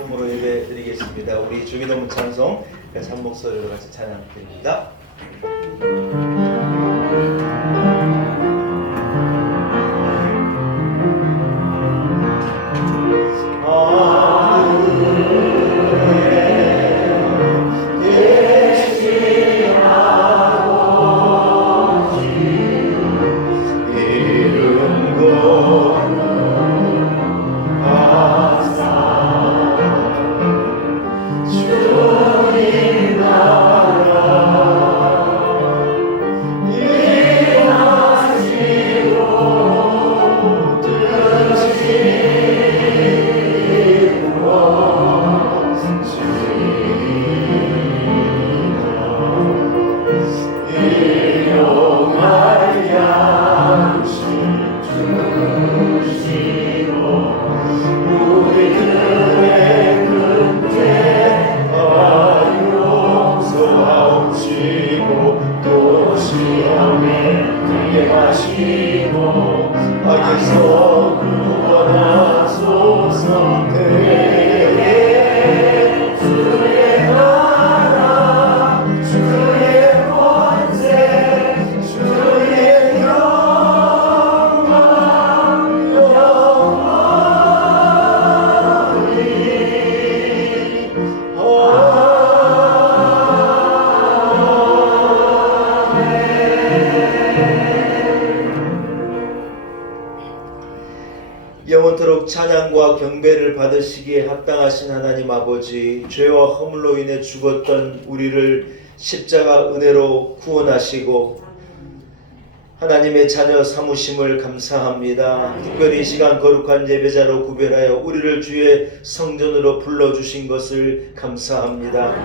기쁨으로 예배 드리겠습니다. 우리 주기도문 찬송 한 목소리로 같이 찬양 드립니다. 영원토록 찬양과 경배를 받으시기에 합당하신 하나님 아버지, 죄와 허물로 인해 죽었던 우리를 십자가 은혜로 구원하시고 하나님의 자녀 삼으심을 감사합니다. 특별히 이 시간 거룩한 예배자로 구별하여 우리를 주의 성전으로 불러주신 것을 감사합니다.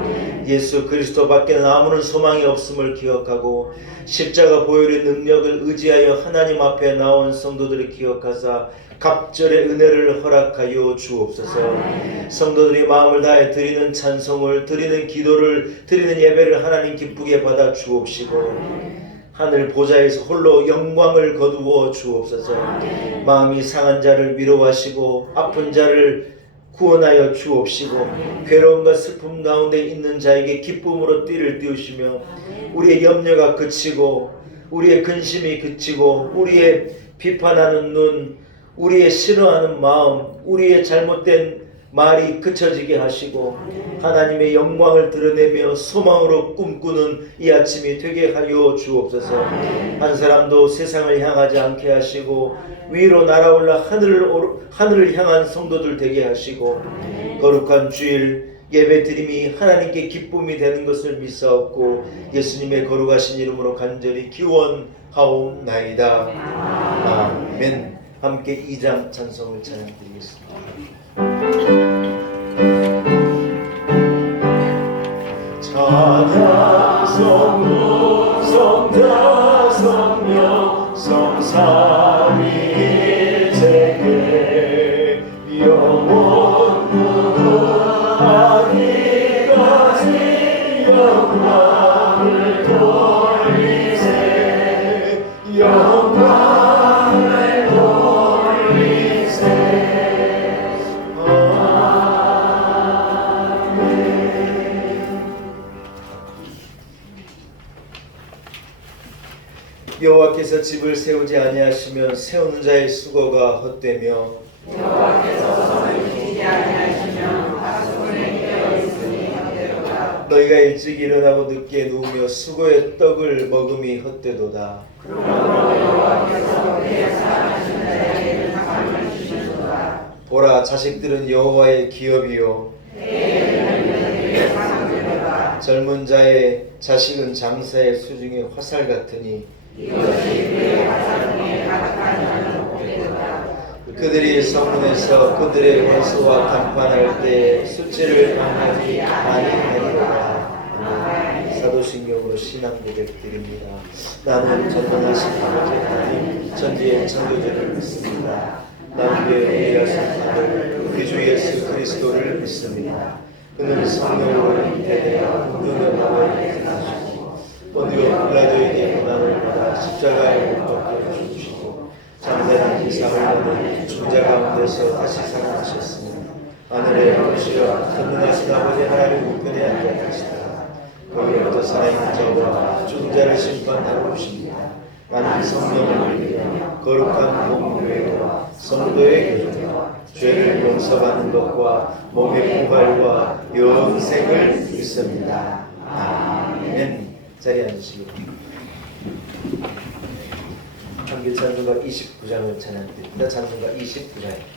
예수 그리스도 밖에는 아무런 소망이 없음을 기억하고 십자가 보혈의 능력을 의지하여 하나님 앞에 나온 성도들을 기억하사 갑절의 은혜를 허락하여 주옵소서. 성도들이 마음을 다해 드리는 찬송을, 드리는 기도를, 드리는 예배를 하나님 기쁘게 받아 주옵시고 하늘 보좌에서 홀로 영광을 거두어 주옵소서. 마음이 상한 자를 위로하시고 아픈 자를 구원하여 주옵시고 괴로움과 슬픔 가운데 있는 자에게 기쁨으로 띠를 띄우시며 우리의 염려가 그치고 우리의 근심이 그치고 우리의 비판하는 눈, 우리의 싫어하는 마음, 우리의 잘못된 말이 그쳐지게 하시고 하나님의 영광을 드러내며 소망으로 꿈꾸는 이 아침이 되게 하여 주옵소서. 한 사람도 세상을 향하지 않게 하시고 위로 날아올라 하늘을 향한 성도들 되게 하시고 거룩한 주일 예배드림이 하나님께 기쁨이 되는 것을 믿사옵고 예수님의 거룩하신 이름으로 간절히 기원하옵나이다. 아멘. 함께 2장 찬송을 찬양드리겠습니다. 찬양 성부 성자 성령 성삼위일체계 영원 무궁하기까지 영광을 돌리세 영광을 돌리세. 여호와께서 집을 세우지 아니하시면 세우는 자의 수고가 헛되며 여호와께서 성을 지키지 아니하시면 가수분에 깨어 있으니 헛되도다. 너희가 일찍 일어나고 늦게 누우며 수고의 떡을 먹음이 헛되도다. 그러므로 여호와께서 그의 사랑하신 자에게는 상을 주시도다. 보라, 자식들은 여호와의 기업이요 그의 상을 젊은 자의 자식은 장사의 수중의 화살 같으니 이것이 그의 화살통에 가득한 자는 복되도다. 그들이 성문에서 그들의 원수와談판할 때 수치를 당하지 아니하리로다. 사도신경으로 신앙 고백 드립니다. 나는 전능하신 아버지 하나님 전지의 창조주를 믿습니다. 나는 그의 예하신 아들 우리 주 예수 그리스도를 믿습니다. 그는 성령으로 잉태되어 능력하고 태어나시고 본디오 빌라도에게 고난을 받아 십자가에 못 박혀 죽으시고 장대한 희상을 받은 죽은 자 가운데서 다시 살아나셨으니 하늘에 주여 전능하신 아버지 하나님 우편에 앉아계시다. 거기로부터 살아있는 자와 죽은 자를 심판하러 오십니다. 나는 성령을 믿으며 거룩한 공교회와 성도의 교제와 죄를 용서받는 것과 몸의 부활과 영생을 믿습니다. 아멘. 자리에 앉으시기 바랍니다. 한길 찬송가 29장을 찬양드립니다. 찬송가 29장입니다.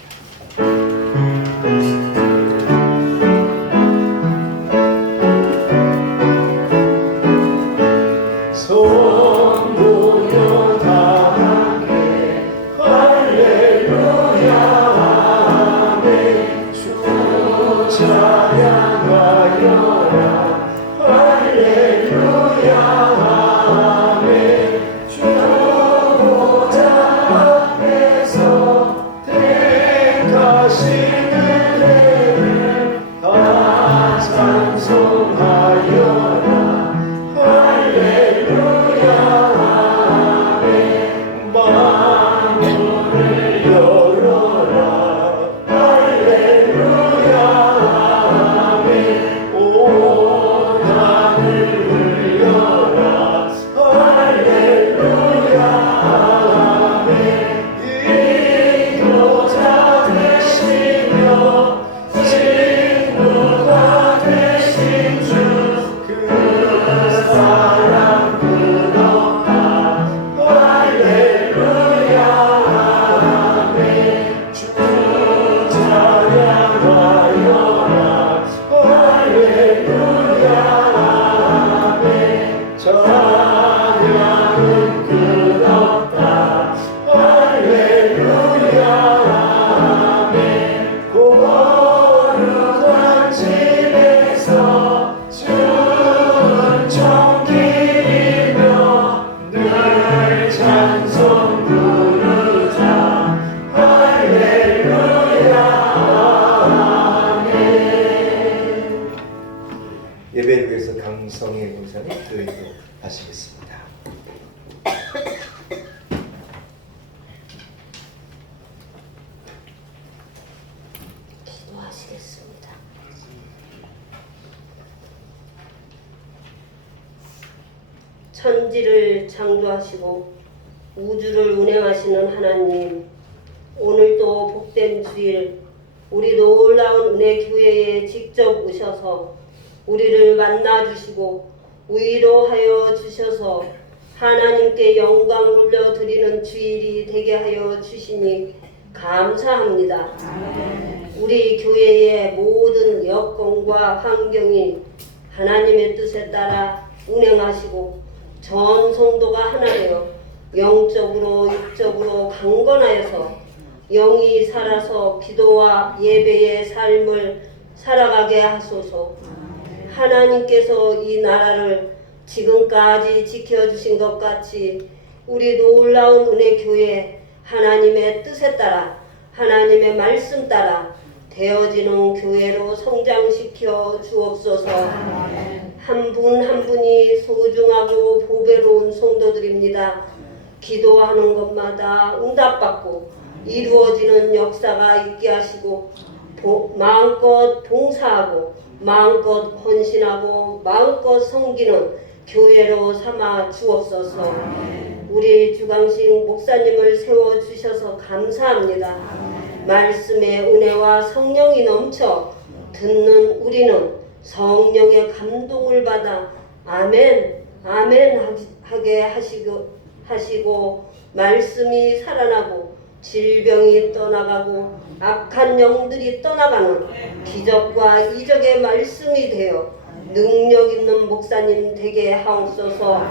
예배를 위해서 강성의 목사님 기도해 하시겠습니다. 기도하시겠습니다. 천지를 창조하시고 우주를 운행하시는 하나님, 오늘도 복된 주일 우리 놀라운 은혜 교회에 직접 오셔서 우리를 만나주시고 위로하여 주셔서 하나님께 영광 올려드리는 주일이 되게 하여 주시니 감사합니다. 우리 교회의 모든 여건과 환경이 하나님의 뜻에 따라 운행하시고 전 성도가 하나되어 영적으로 육적으로 강건하여서 영이 살아서 기도와 예배의 삶을 살아가게 하소서. 하나님께서 이 나라를 지금까지 지켜주신 것 같이 우리 놀라운 은혜 교회 하나님의 뜻에 따라 하나님의 말씀 따라 되어지는 교회로 성장시켜 주옵소서. 한 분 한 분이 소중하고 보배로운 성도들입니다. 기도하는 것마다 응답받고 이루어지는 역사가 있게 하시고 마음껏 봉사하고 마음껏 헌신하고 마음껏 섬기는 교회로 삼아 주옵소서. 우리 주강식 목사님을 세워주셔서 감사합니다. 말씀의 은혜와 성령이 넘쳐 듣는 우리는 성령의 감동을 받아 아멘 아멘 하게 하시고 말씀이 살아나고 질병이 떠나가고 악한 영들이 떠나가는 기적과 이적의 말씀이 되어 능력 있는 목사님 되게 하옵소서.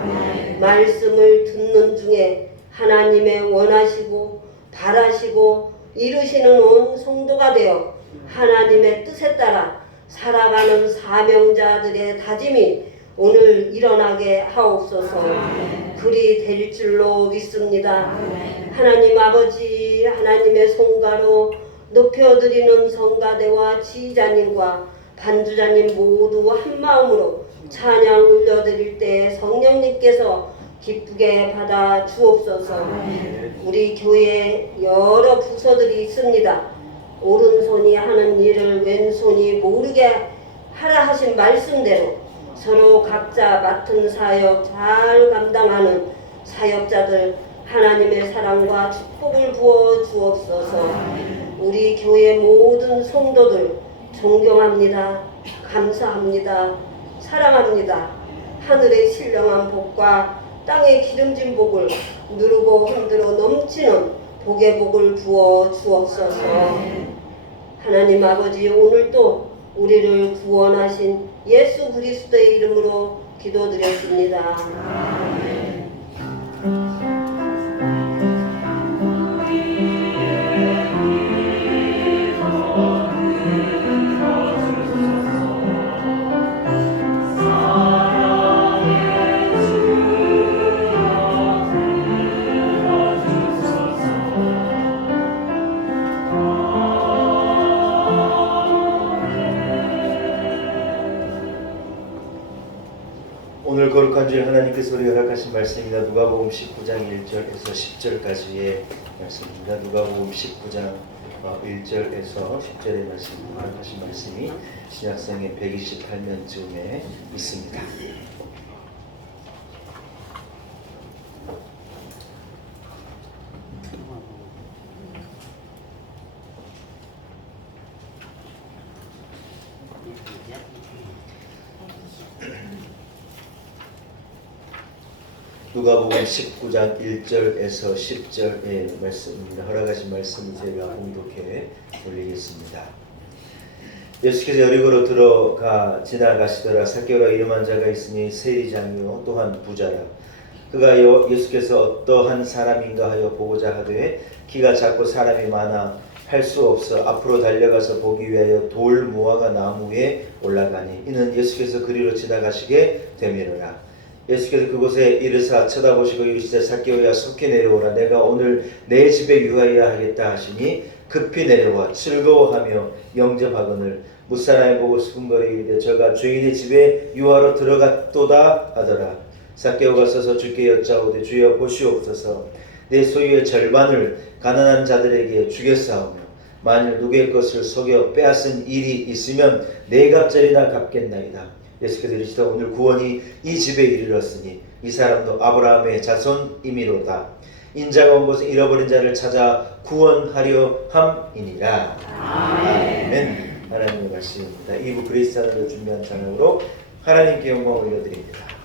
말씀을 듣는 중에 하나님의 원하시고 바라시고 이루시는 온 성도가 되어 하나님의 뜻에 따라 살아가는 사명자들의 다짐이 오늘 일어나게 하옵소서. 그리 될 줄로 믿습니다. 하나님 아버지, 하나님의 성가로 높여드리는 성가대와 지휘자님과 반주자님 모두 한 마음으로 찬양 올려드릴 때 성령님께서 기쁘게 받아 주옵소서. 우리 교회에 여러 부서들이 있습니다. 오른손이 하는 일을 왼손이 모르게 하라 하신 말씀대로 서로 각자 맡은 사역 잘 감당하는 사역자들 하나님의 사랑과 축복을 부어 주옵소서. 우리 교회 모든 성도들 존경합니다. 감사합니다. 사랑합니다. 하늘의 신령한 복과 땅의 기름진 복을 누르고 흔들어 넘치는 복의 복을 부어 주옵소서. 하나님 아버지, 오늘도 우리를 구원하신 예수 그리스도의 이름으로 기도드렸습니다. 오늘 거룩한 주일 하나님께서 우리 허락하신 말씀입니다. 누가복음 19장 1절에서 10절까지의 말씀입니다. 누가복음 19장 1절에서 10절의 말씀, 허락하신 말씀이 신약성의 128면쯤에 있습니다. 누가복음 19장 1절에서 10절의 말씀입니다. 허락하신 말씀을 제가 공독해 돌리겠습니다. 예수께서 여리고로 들어가 지나가시더라. 삭개오라 이름한 자가 있으니 세리장이요 또한 부자라. 그가 예수께서 어떠한 사람인가 하여 보고자 하되 키가 작고 사람이 많아 할 수 없어 앞으로 달려가서 보기 위하여 돌 무화과 나무에 올라가니 이는 예수께서 그리로 지나가시게 되미로라. 예수께서 그곳에 이르사 쳐다보시고 이르시되 삭개오야 속히 내려오라. 내가 오늘 내 집에 유하여야 하겠다 하시니 급히 내려와 즐거워하며 영접하거늘 무사람이 보고 수군거리되 저가 주인의 집에 유하러 들어갔도다 하더라. 삭개오가 서서 주께 여짜오되 주여 보시옵소서. 내 소유의 절반을 가난한 자들에게 주겠사오며 만일 누구의 것을 속여 빼앗은 일이 있으면 네 갑절이나 갚겠나이다. 예수께서 이르시되 오늘 구원이 이 집에 이르렀으니 이 사람도 아브라함의 자손이미로다. 인자가 온 곳에 잃어버린 자를 찾아 구원하려 함이니라. 아멘. 하나님의 말씀입니다. 2부 그리스 찬양을 준비한 찬양으로 하나님께 영광 올려드립니다.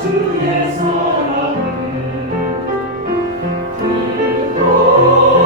주의 사랑을 듣고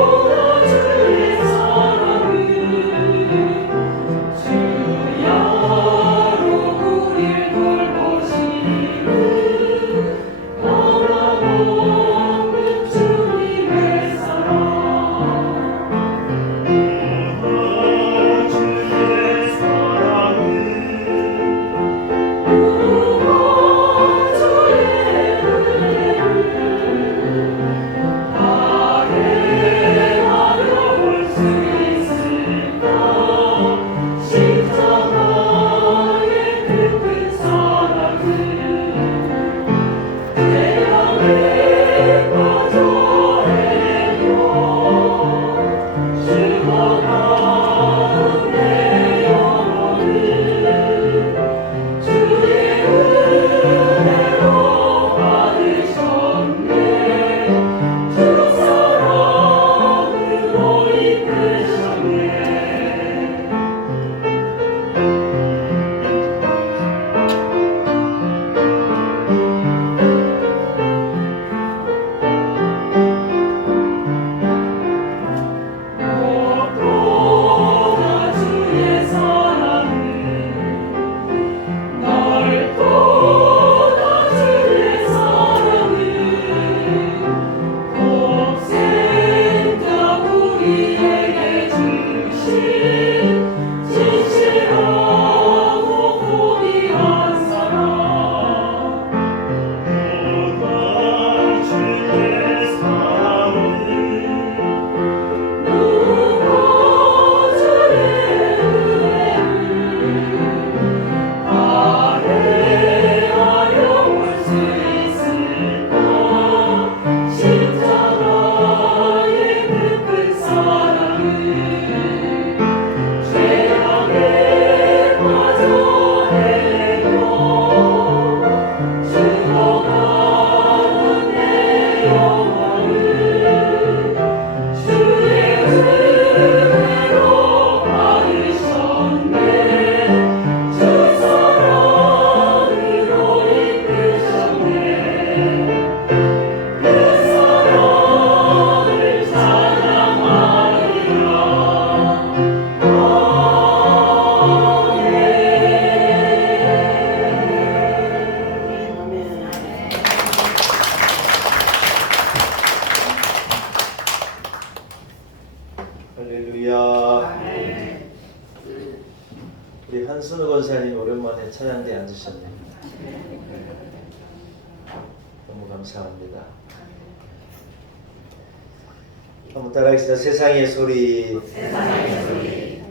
찬양대에 앉으셨네요. 너무 감사합니다. 한번 따라하겠습니다. 세상의 소리.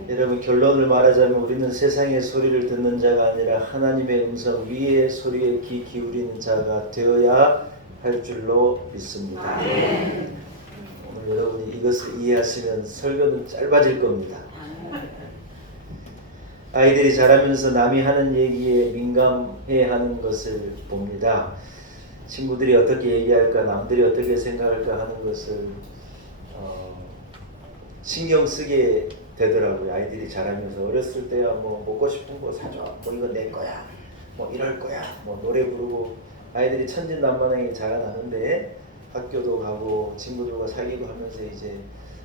여러분, 결론을 말하자면 우리는 세상의 소리를 듣는 자가 아니라 하나님의 음성 위의 소리에 귀 기울이는 자가 되어야 할 줄로 믿습니다. 오늘 여러분이 이것을 이해하시면 설교는 짧아질 겁니다. 아이들이 자라면서 남이 하는 얘기에 민감해하는 것을 봅니다. 친구들이 어떻게 얘기할까, 남들이 어떻게 생각할까 하는 것을 신경 쓰게 되더라고요. 아이들이 자라면서. 어렸을 때야 뭐 먹고 싶은 거 사줘, 뭐 이거 내 거야, 뭐 이럴 거야, 뭐 노래 부르고 아이들이 천진난만하게 자라나는데 학교도 가고 친구들과 사귀고 하면서 이제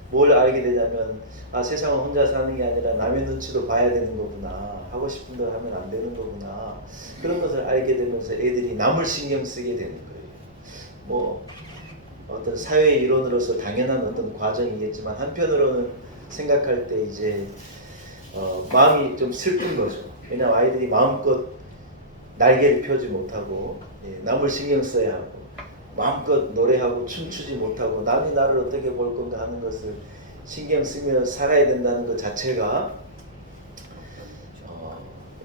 뭘 알게 되냐면, 아, 세상은 혼자 사는 게 아니라 남의 눈치도 봐야 되는 거구나, 하고 싶은 대로 하면 안 되는 거구나, 그런 것을 알게 되면서 애들이 남을 신경 쓰게 되는 거예요. 뭐 어떤 사회 이론으로서 당연한 어떤 과정이겠지만 한편으로는 생각할 때 이제 마음이 좀 슬픈 거죠. 왜냐하면 아이들이 마음껏 날개를 펴지 못하고 남을 신경 써야 하고 마음껏 노래하고 춤추지 못하고 남이 나를 어떻게 볼 건가 하는 것을 신경 쓰며 살아야 된다는 것 자체가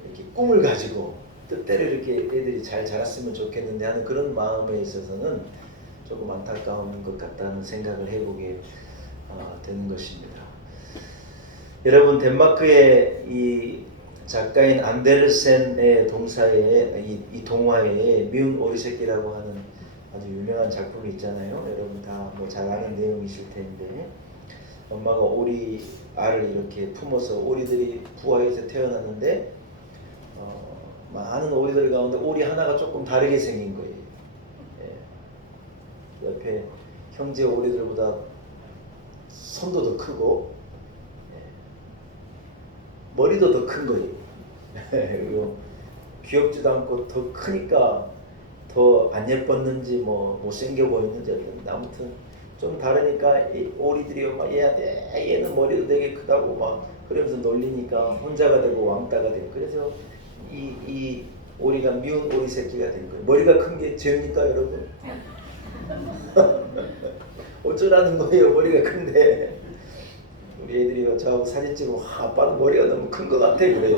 이렇게 꿈을 가지고 뜻대로 이렇게 애들이 잘 자랐으면 좋겠는데 하는 그런 마음에 있어서는 조금 안타까운 것 같다는 생각을 해보게 되는 것입니다. 여러분, 덴마크의 이 작가인 안데르센의 동사에 이 동화에 미운 오리새끼라고 하는 아주 유명한 작품이 있잖아요. 여러분 다 뭐 잘 아는 내용이실 텐데, 엄마가 오리 알을 이렇게 품어서 오리들이 부화해서 태어났는데 많은 오리들 가운데 오리 하나가 조금 다르게 생긴 거예요. 옆에 형제 오리들보다 손도 더 크고 머리도 더 큰 거예요. 그리고 귀엽지도 않고 더 크니까 더 안 예뻤는지 뭐 못생겨 보였는지 아무튼 좀 다르니까 이 오리들이 막 얘는 머리도 되게 크다고 막 그러면서 놀리니까 혼자가 되고 왕따가 되고, 그래서 이 오리가 미운 오리 새끼가 된 거예요. 머리가 큰 게 죄입니까, 여러분? 어쩌라는 거예요, 머리가 큰데. 우리 애들이 저하고 사진 찍고, 아빠는 머리가 너무 큰 것 같아, 그래요.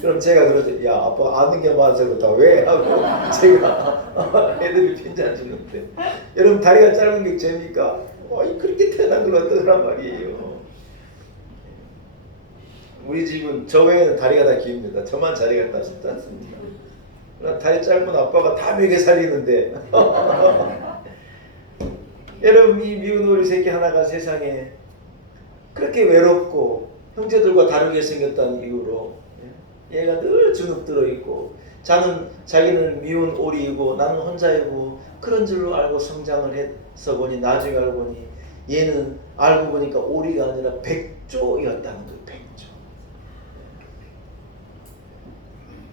그럼 제가 그러죠. 야, 아빠 아는 게 많아서 그렇다. 왜? 하고 제가 애들이 핀잔 주는데, 여러분 다리가 짧은 게 죄입니까? 그렇게 태어난 걸 어떠란 말이에요. 우리 집은 저 외에는 다리가 다 깁니다. 저만 자리가 다 쉽지 않습니다. 다리 짧은 아빠가 다 먹여 살리는데 여러분, 이 미운 오리 새끼 하나가 세상에 그렇게 외롭고 형제들과 다르게 생겼다는 이유로 얘가 늘 주눅 들어있고 자기는 미운 오리이고 나는 혼자이고 그런 줄로 알고 성장을 해서 보니 나중에 알고 보니 얘는 알고 보니까 오리가 아니라 백조였다는 거예요. 백조.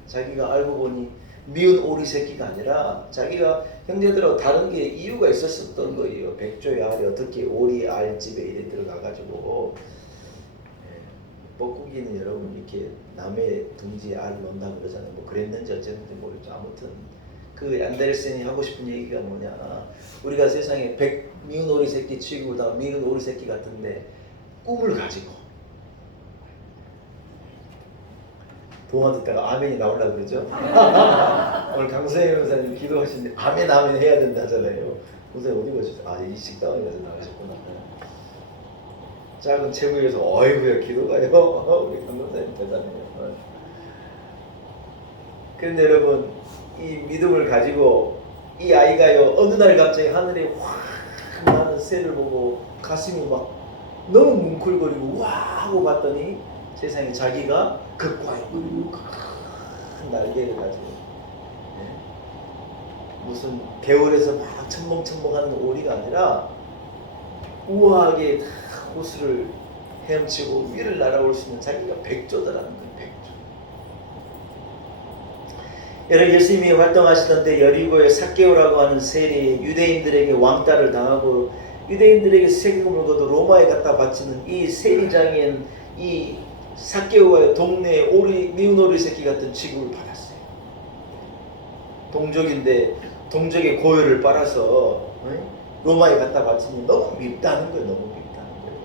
자기가 알고 보니 미운 오리 새끼가 아니라 자기가 형제들하고 다른 게 이유가 있었던 거예요. 백조의 알이 어떻게 오리 알집에 이래 들어가가지고, 뻐꾸기는 여러분 이렇게 남의 둥지에 알을 넣는다 그러잖아요. 뭐 그랬는지 어쨌는지 모르겠죠. 아무튼 그 안데르센이 하고 싶은 얘기가 뭐냐, 우리가 세상에 미운 오리 새끼 취급을 다 미운 오리 새끼 같은데 꿈을 가지고 동화 듣다가 아멘이 나오려고 그러죠. 오늘 강서영 변호사님 기도하시는데 아멘 해야 된다잖아요. 선생님 어디 가셨죠? 이 식당에 가서 나가셨구나. 작은 체구에서 어이구야 기도가요. 우리 강도사님 대단해요. 그런데 여러분, 이 믿음을 가지고 이 아이가요 어느 날 갑자기 하늘에 확 나는 새를 보고 가슴이 막 너무 뭉클거리고 와 하고 봤더니 세상에 자기가 극과에 큰 날개를 가지고 무슨 개울에서 막 첨벙첨벙하는 오리가 아니라 우아하게 호수를 헤엄치고 위를 날아올 수 있는 자기가 백조더라는 거예요. 백조. 여러분, 예수님이 활동하시던 때 여리고의 삭개오라고 하는 세리, 유대인들에게 왕따를 당하고 유대인들에게 세금을 거둬 로마에 갖다 바치는 이 세리장인 이 삭개오가 동네에 미운 오리 새끼 같은 취급을 받았어요. 동족인데 동족의 고열을 빨아서 로마에 갖다 바치니 너무 밉다는 거예요. 너무 밉다는 거예요.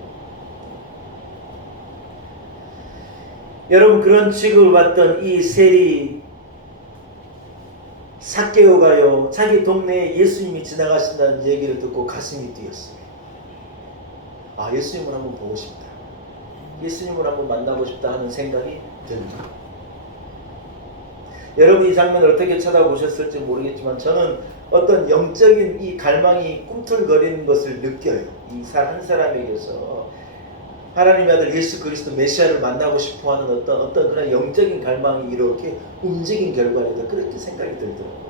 여러분, 그런 취급을 받던 이 세리 삭개오가요, 자기 동네에 예수님이 지나가신다는 얘기를 듣고 가슴이 뛰었어요. 아, 예수님을 한번 보고 싶다, 예수님을 한번 만나고 싶다 하는 생각이 듭니다. 여러분, 이 장면을 어떻게 쳐다보셨을지 모르겠지만 저는 어떤 영적인 이 갈망이 꿈틀거리는 것을 느껴요. 이 한 사람에게서 하나님의 아들 예수 그리스도 메시아를 만나고 싶어하는 어떤 그런 영적인 갈망이 이렇게 움직인 결과이다, 그렇게 생각이 들더라고요.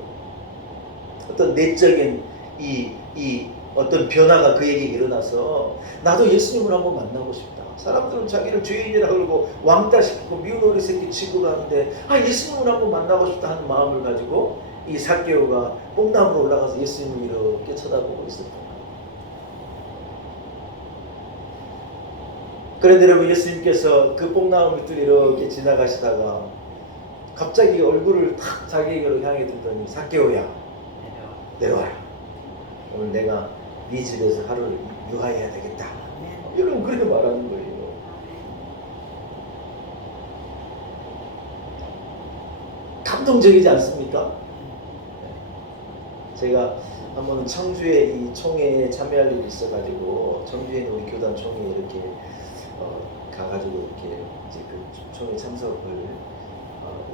어떤 내적인 이 어떤 변화가 그에게 일어나서 나도 예수님을 한번 만나고 싶다. 사람들은 자기를 죄인이라 그러고 왕따시키고 미운 오리 새끼 취급을 하는데 예수님을 한번 만나고 싶다 하는 마음을 가지고 이 삭개오가 뽕나무로 올라가서 예수님을 이렇게 쳐다보고 있었던 거예요. 그런데 여러분, 예수님께서 그 뽕나무 밑을 이렇게 지나가시다가 갑자기 얼굴을 탁 자기에게로 향해 들더니 삭개오야, 내려와라. 오늘 내가 네 집에서 하루를 유하해야 되겠다. 여러분, 그렇게 말하는 거예요. 감동적이지 않습니까? 제가 한번 청주에 이 총회에 참여할 일이 있어가지고 청주에 있는 우리 교단 총회에 이렇게 가가지고 이렇게 이제 그 총회 참석을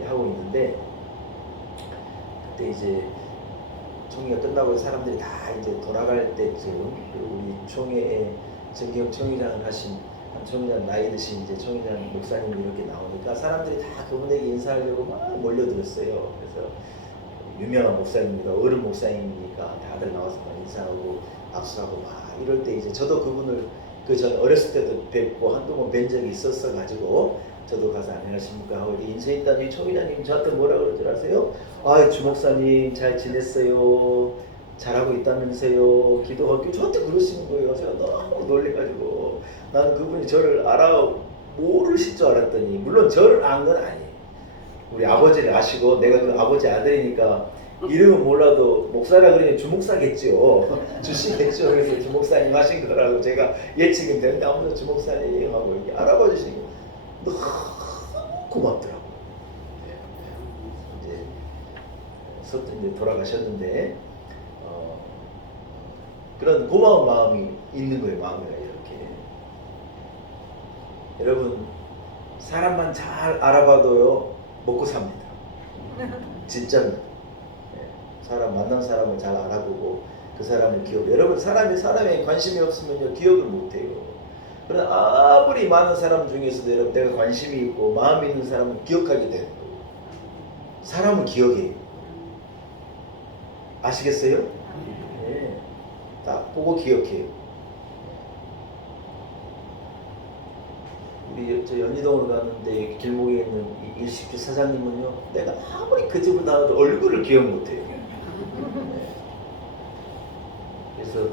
하고 있는데, 그때 이제 총회가 끝나고 사람들이 다 이제 돌아갈 때쯤 우리 총회에 정기영 총회장을 하신 한 총회장, 나이 드신 이제 총회장 목사님이 이렇게 나오니까 사람들이 다 그분에게 인사하려고 막 몰려들었어요. 그래서 유명한 목사님입니다, 어른 목사님이니까 다들 나와서 막 인사하고 악수하고 막 이럴 때 이제 저도 그분을 전 어렸을 때도 뵙고 한동안 뵌 적이 있었어 가지고 저도 가서 안녕하십니까 하고 인사했더니 총회장님 저한테 뭐라 그럴 줄 아세요? 주목사님 잘 지냈어요? 잘하고 있다면서요? 기도하고 저한테 그러시는 거예요. 제가 너무 놀래가지고 나는 그분이 저를 모르실 줄 알았더니, 물론 저를 안 건 아니에요. 우리 아버지를 아시고 내가 그 아버지 아들이니까 이름은 몰라도 목사라 그러니 주목사겠죠. 주시겠죠. 그래서 주목사님 하신 거라고 제가 예측은 되는데 아무도 주목사님 하고 이렇게 알아봐 주시는 거 너무 고맙더라고요. 이제 돌아가셨는데 그런 고마운 마음이 있는 거예요. 마음에 이렇게. 여러분, 사람만 잘 알아봐도요 먹고 삽니다. 진짜입니다. 사람 만난 사람을 잘 알아보고 그 사람을 기억. 여러분, 사람에 관심이 없으면요 기억을 못해요. 그러나 아무리 많은 사람 중에서도 여러분 내가 관심이 있고 마음이 있는 사람은 기억하게 되는 거예요. 사람을 기억해요. 아시겠어요? 네. 딱 보고 기억해요. 우리 저 연희동으로 갔는데 길목에 있는 이 일식집 사장님은요 내가 아무리 그 집을 나와도 얼굴을 기억 못해요. 네. 그래서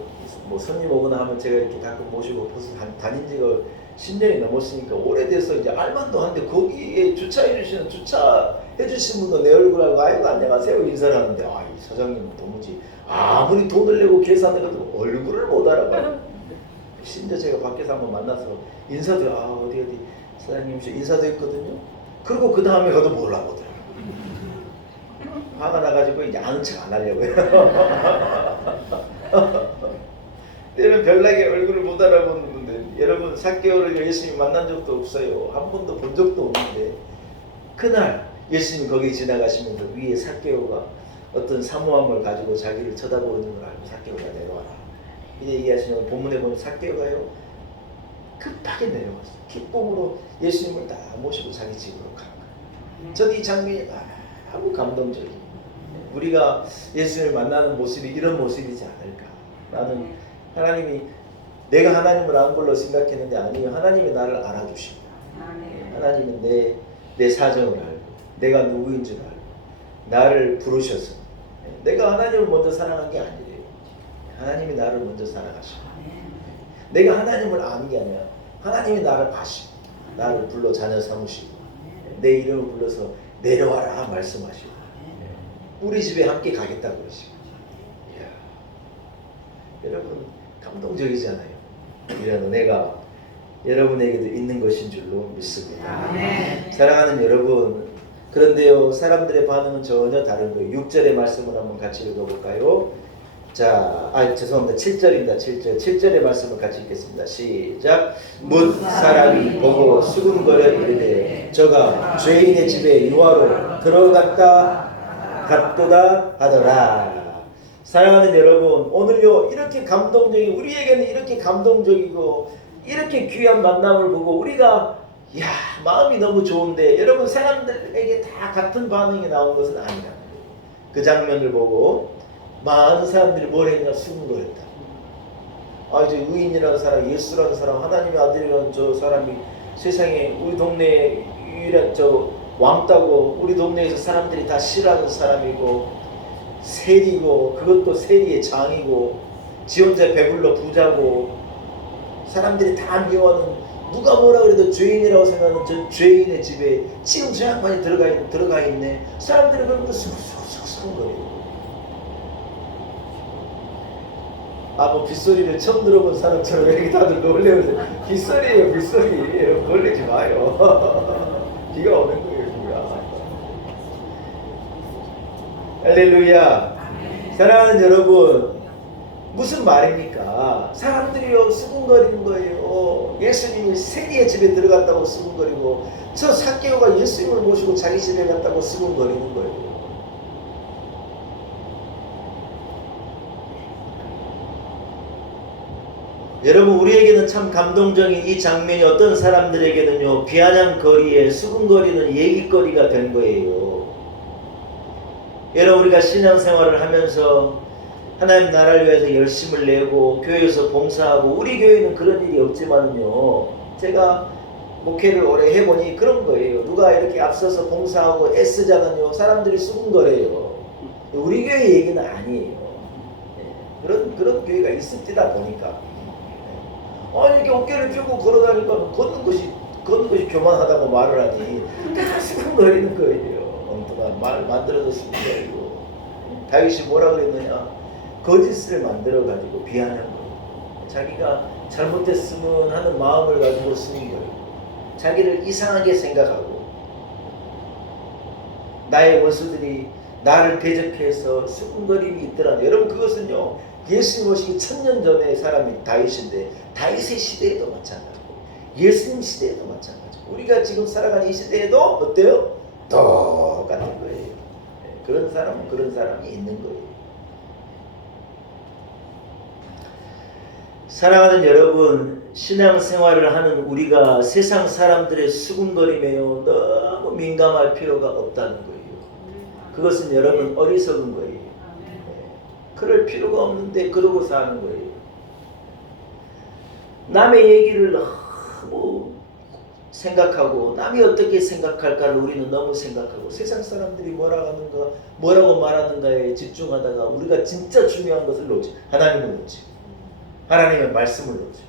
뭐 손님 오거나 하면 제가 이렇게 가끔 모시고 벌써 다닌 지가 10년이 넘었으니까 오래돼서 이제 알만도 한데 거기에 주차해주신 분도 내 얼굴하고 아이고 안녕하세요 인사를 하는데 이 사장님은 도무지 아무리 돈을 내고 계산을 해도 얼굴을 못 알아봐요. 심지어 제가 밖에서 한번 만나서 인사도 어디 사장님 인사도 했거든요. 그리고 그 다음에 가도 몰라보더라고요. 화가 나가지고 이제 아는 척 안 하려고요. 때는 별나게 얼굴을 못 알아보는데 여러분 삭개오를 예수님 만난 적도 없어요. 한 번도 본 적도 없는데 그날 예수님 거기 지나가시면서 위에 삭개오가 어떤 사모함을 가지고 자기를 쳐다보는 걸 알고 삭개오가 내려와라 이제 얘기하시는 본문에 보면 삭개오가요 급하게 내려왔어요. 기쁨으로 예수님을 다 모시고 자기 집으로 간 거예요. 저는 이 장면이 너무 감동적이에요. 우리가 예수님을 만나는 모습이 이런 모습이지 않을까. 나는 하나님이 내가 하나님을 안 불러 생각했는데 아니요, 하나님이 나를 알아주십니다. 하나님은 내 사정을 알고 내가 누구인 줄 알고 나를 부르셔서 내가 하나님을 먼저 사랑한 게 아니래요. 하나님이 나를 먼저 사랑하시고 내가 하나님을 아는 게 아니라 하나님이 나를 아시고 나를 불러 자녀 삼으시고 내 이름을 불러서 내려와라 말씀하시고 우리 집에 함께 가겠다고 그러시고. 이야, 여러분 감동적이잖아요. 이런 은혜가 여러분에게도 있는 것인 줄로 믿습니다. 사랑하는 여러분, 그런데요 사람들의 반응은 전혀 다른 거예요. 6절의 말씀을 한번 같이 읽어볼까요? 자, 죄송합니다. 7절입니다. 7절의 말씀을 같이 읽겠습니다. 시작. 뭇 사람이 보고 수군거려 이르되 저가 죄인의 집에 유화로 들어갔다 갔도다 하더라. 사랑하는 여러분, 오늘요 이렇게 감동적인, 우리에게는 이렇게 감동적이고 이렇게 귀한 만남을 보고 우리가 마음이 너무 좋은데 여러분 사람들에게 다 같은 반응이 나온 것은 아니라 그 장면을 보고 많은 사람들이 뭘 했냐? 수군거렸다. 이제 의인이라는 사람, 예수라는 사람, 하나님의 아들이라는 저 사람이 세상에 우리 동네에 유일한 저 왕따고 우리 동네에서 사람들이 다 싫어하는 사람이고 세리고 그것도 세리의 장이고 지 혼자 배불러 부자고 사람들이 다 미워하는, 누가 뭐라 그래도 죄인이라고 생각하는 저 죄인의 집에 지금 저 양반이 들어가 있네. 사람들이 그러면서 수근거려요. 뭐 빗소리를 처음 들어본 사람처럼 이렇게 다들 놀래면서 빗소리예요, 빗소리예요. 놀래지 마요. 비가 오는 거예요, 비가. 할렐루야. 사랑하는 여러분, 무슨 말입니까? 사람들이요 수군거리는 거예요. 예수님이 세리의 집에 들어갔다고 수군거리고 저 삭개오가 예수님을 모시고 자기 집에 갔다고 수군거리는 거예요. 여러분, 우리에게는 참 감동적인 이 장면이 어떤 사람들에게는요 비아냥 거리에 수군거리는 얘기거리가 된 거예요. 여러분, 우리가 신앙생활을 하면서 하나님 나라를 위해서 열심을 내고 교회에서 봉사하고, 우리 교회는 그런 일이 없지만은요 제가 목회를 오래 해보니 그런 거예요. 누가 이렇게 앞서서 봉사하고 애쓰자면요 사람들이 수군거려요. 우리 교회 얘기는 아니에요. 그런 교회가 있을지다 보니까 이렇게 어깨를 펴고 걸어다니까 걷는 것이 교만하다고 말을 하니 다 수군거리는 거예요. 엉뚱한 말 만들어서 수군거리고. 다윗이 뭐라 그랬느냐? 거짓을 만들어가지고 비하는 거예요. 자기가 잘못됐으면 하는 마음을 가지고 쓰는 거예요. 자기를 이상하게 생각하고 나의 원수들이 나를 대적해서 수군거림이 있더라. 여러분, 그것은요 예수님 오시기 1000년 전의 사람이 다윗인데 다윗의 시대에도 마찬가지고 예수님 시대에도 마찬가지고 우리가 지금 살아가는 이 시대에도 어때요? 똑같은 거예요. 그런 사람은 그런 사람이 있는 거예요. 사랑하는 여러분, 신앙생활을 하는 우리가 세상 사람들의 수군거림에요 너무 민감할 필요가 없다는 거예요. 그것은 여러분 어리석은 거예요. 그럴 필요가 없는데 그러고 사는 거예요. 남의 얘기를 너무 생각하고 남이 어떻게 생각할까를 우리는 너무 생각하고 세상 사람들이 뭐라고 말하는가에 집중하다가 우리가 진짜 중요한 것을 놓지. 하나님을 놓지. 하나님의 말씀을 놓지.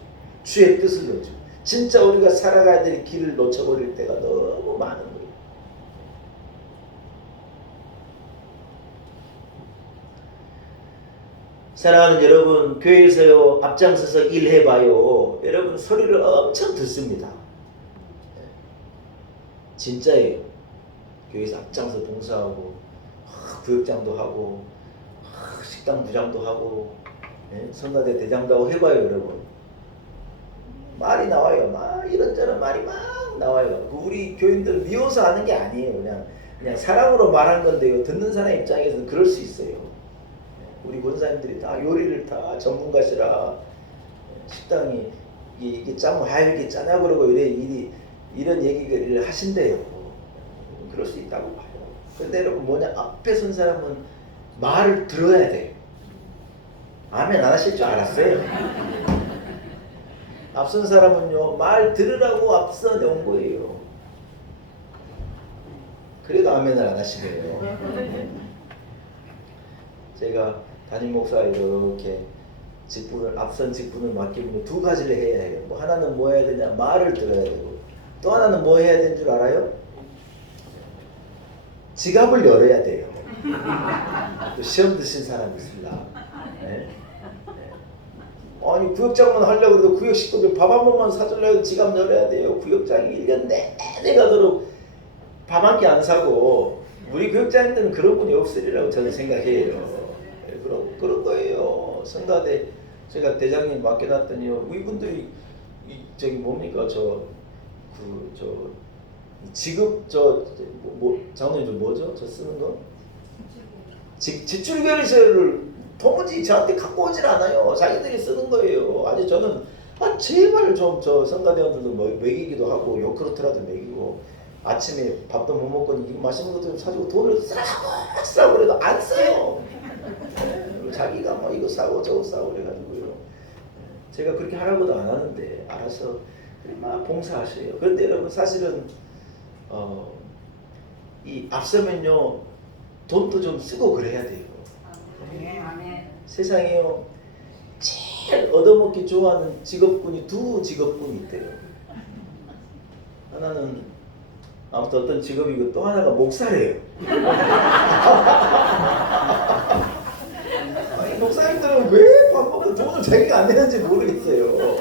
주의 뜻을 놓지. 진짜 우리가 살아가야 될 길을 놓쳐버릴 때가 너무 많은 거예요. 사랑하는 여러분, 교회에서요 앞장서서 일해봐요. 여러분 소리를 엄청 듣습니다. 진짜예요. 교회에서 앞장서 봉사하고 구역장도 하고 식당 부장도 하고 성가대 대장도 하고 해봐요. 여러분 말이 나와요. 막 이런저런 말이 막 나와요. 우리 교인들 미워서 하는 게 아니에요. 그냥 사랑으로 말한 건데요, 듣는 사람 입장에서는 그럴 수 있어요. 우리 권사님들이 다 요리를 다 전문가시라 식당이 이게 짜면 이렇게 짜냐 그러고 이런 얘기를 하신대요. 그럴 수 있다고 봐요. 근데 여러분 뭐냐, 앞에 선 사람은 말을 들어야 돼요. 아멘 안 하실 줄 알았어요. 앞선 사람은요 말 들으라고 앞서 온 거예요. 그래도 아멘을 안 하시네요. 제가 담임 목사 이렇게 앞선 직분을 맡기면 두 가지를 해야 해요. 하나는 뭐 해야 되냐, 말을 들어야 되고 또 하나는 뭐 해야 되는 줄 알아요? 지갑을 열어야 돼요. 또 시험 드신 사람 있습니다. 네? 아니 구역장만 하려고 해도 구역 식구들 밥 한 번만 사주려고 해도 지갑 열어야 돼요. 구역장이 1년 내내 가도록 밥 한 끼 안 사고 우리 구역장님들은 그런 분이 없으리라고 저는 생각해요. 그런 거예요. 성가대 제가 대장님 맡겨놨더니요. 이분들이 저기 뭡니까 지급 장로님 좀 뭐죠? 저 쓰는 거? 지출결의서를 도무지 저한테 갖고 오질 않아요. 자기들이 쓰는 거예요. 아니 저는 제발 좀 저 성가대원들도 먹이기도 하고 요크루트라도 먹이고 아침에 밥도 못 먹고 이거 맛있는 것도 좀 사주고 돈을 쓰라고 그래도 안 써요. 자기가 뭐 이거 사고 저거 사고 그래가지고요. 제가 그렇게 하라고도 안 하는데 알아서 막 봉사하세요. 그런데 여러분 사실은 이 앞서면요 돈도 좀 쓰고 그래야 돼요. 세상에요 제일 얻어먹기 좋아하는 직업군이 두 직업군이 있대요. 하나는 아무튼 어떤 직업이고 또 하나가 목사래요. 아니 목사님들은 왜 밥 먹어도 돈을 자기가 안 내는지 모르겠어요.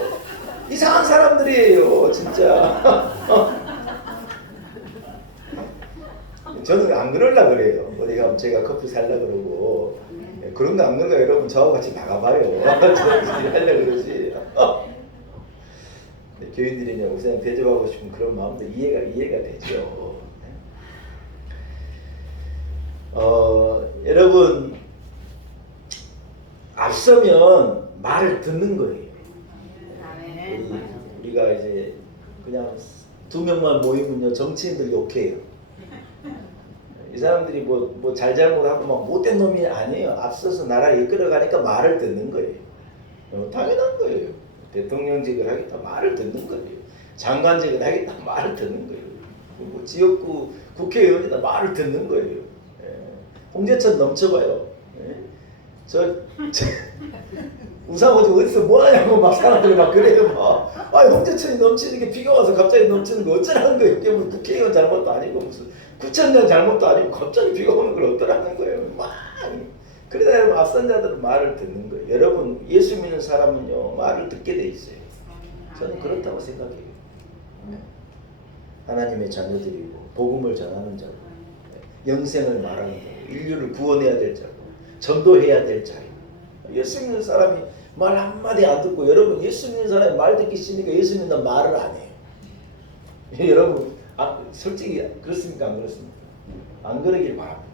이상한 사람들이에요 진짜. 저는 안 그러려고 그래요. 어디 가면 제가 커피 살려고 그러고 그런 거 안 그런가 여러분 저하고 같이 나가봐요. 저는 하려고 그러지. 교인들이 목사님 대접하고 싶은 그런 마음도 이해가 되죠. 여러분 앞서면 말을 듣는 거예요. 우리가 이제 그냥 두 명만 모이면요 정치인들 욕해요. 이 사람들이 뭐 잘잘못하고 막 못된 놈이 아니에요. 앞서서 나라를 이끌어가니까 말을 듣는 거예요. 당연한 거예요. 대통령직을 하겠다 말을 듣는 거예요. 장관직을 하겠다 말을 듣는 거예요. 뭐 지역구 국회의원이다 말을 듣는 거예요. 홍제천 넘쳐봐요. 우상호도 어디서 뭐하냐고 막 사람들이 막 그래요. 홍제천이 넘치는 게 비가 와서 갑자기 넘치는 거 어쩌라는 거예요. 그게 뭐 국회의원 잘못도 아니고 무슨 구청장 잘못도 아니고 갑자기 비가 오는 걸 어떠라는 거예요. 막 그러다 여러분 앞선 자들은 말을 듣는 거예요. 여러분 예수 믿는 사람은요 말을 듣게 돼 있어요. 저는 그렇다고 생각해요. 하나님의 자녀들이고 복음을 전하는 자고 영생을 말하는 자고 인류를 구원해야 될 자고 전도해야 될 자예요. 예수 믿는 사람이 말 한마디 안 듣고 여러분 예수 믿는 사람이 말 듣기 싫으니까 예수 믿는 말을 안 해요. 여러분 솔직히 그렇습니까? 안 그렇습니까? 안 그러길 바랍니다.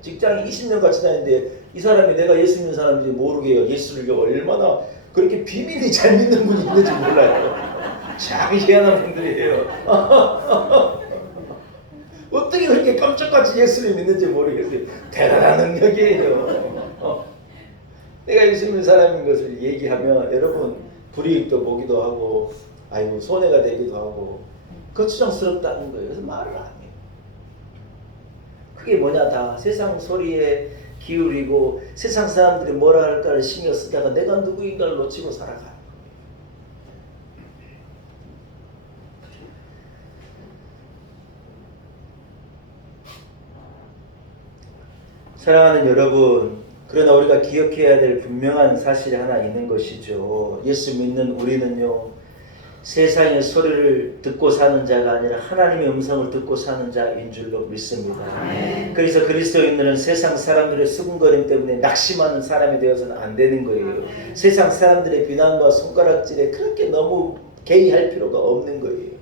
직장에 20년 같이 다니는데 이 사람이 내가 예수 믿는 사람인지 모르게 예수를 얼마나 그렇게 비밀이 잘 믿는 분이 있는지 몰라요. 참 희한한 분들이에요. 어떻게 그렇게 깜짝같이 예수를 믿는지 모르겠어요. 대단한 능력이에요. 내가 예수 믿는 사람인 것을 얘기하면 여러분 불이익도 보기도 하고 아이고 손해가 되기도 하고 거추장스럽다는 거예요. 그래서 말을 안 해요. 그게 뭐냐 다 세상 소리에 기울이고 세상 사람들이 뭐라 할까를 신경 쓰다가 내가 누구인가를 놓치고 살아가는 거예요. 사랑하는 여러분, 그러나 우리가 기억해야 될 분명한 사실이 하나 있는 것이죠. 예수 믿는 우리는요 세상의 소리를 듣고 사는 자가 아니라 하나님의 음성을 듣고 사는 자인 줄로 믿습니다. 그래서 그리스도인들은 세상 사람들의 수군거림 때문에 낙심하는 사람이 되어서는 안 되는 거예요. 세상 사람들의 비난과 손가락질에 그렇게 너무 개의할 필요가 없는 거예요.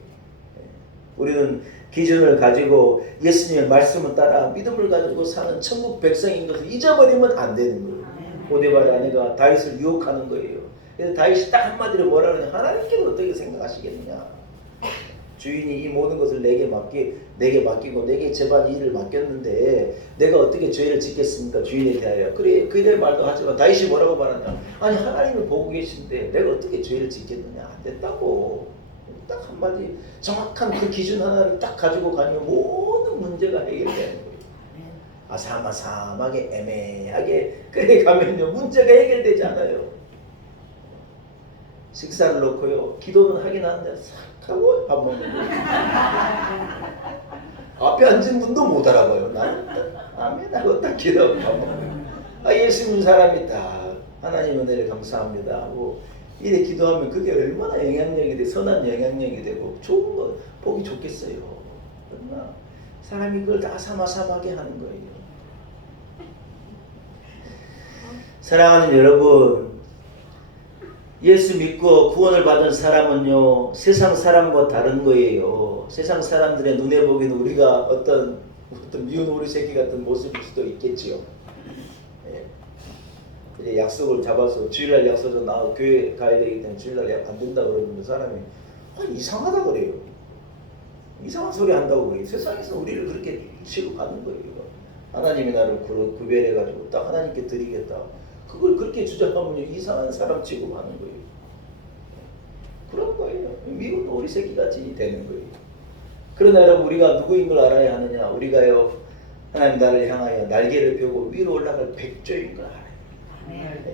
우리는 기준을 가지고 예수님의 말씀을 따라 믿음을 가지고 사는 천국 백성인 것을 잊어버리면 안 되는 거예요. 오데발의 아내가 다윗을 유혹하는 거예요. 그래서 다윗이 딱 한마디로 뭐라 그러냐. 하나님께서 어떻게 생각하시겠느냐. 주인이 이 모든 것을 내게 맡기고 내게 제발 일을 맡겼는데 내가 어떻게 죄를 짓겠습니까? 주인에 대하여. 그래 말도 하지만 다윗이 뭐라고 말하냐. 아니 하나님을 보고 계신데 내가 어떻게 죄를 짓겠느냐. 안 됐다고. 딱 한마디 정확한 그 기준 하나를 딱 가지고 가면 모든 문제가 해결되는 거예요. 아사마사하게 애매하게 그래 가면요 문제가 해결되지 않아요. 식사를 놓고요. 기도는 하긴 하는데 싹 하고 밥 먹는 거예요. 앞에 앉은 분도 못 알아봐요. 나는 아멘 하고 딱 기도하고 밥 먹는 거예요. 예수 믿는 사람이 다 하나님 은혜를 감사합니다 하고 이래 기도하면 그게 얼마나 영향력이 돼, 선한 영향력이 되고 좋은 거 보기 좋겠어요. 얼마나 사람이 그걸 다 사마삼하게 하는 거예요. 사랑하는 여러분, 예수 믿고 구원을 받은 사람은요 세상 사람과 다른 거예요. 세상 사람들의 눈에 보기에는 우리가 어떤 미운 오리 새끼 같은 모습일 수도 있겠지요. 이제 약속을 잡아서 주일날 약속을 나 교회 가야 되기 때문에 주일날 약 안 된다 그러면 그 사람이 이상하다 그래요. 이상한 소리 한다고 그래요. 세상에서 우리를 그렇게 취급하는 거예요. 하나님이 나를 구별해가지고 딱 하나님께 드리겠다. 그걸 그렇게 주장하면 이상한 사람 취급하는 거예요. 그런 거예요. 미운 오리 새끼같이 되는 거예요. 그러나 여러분 우리가 누구인 걸 알아야 하느냐. 우리가요 하나님 나를 향하여 날개를 펴고 위로 올라갈 백조인 걸 알아요.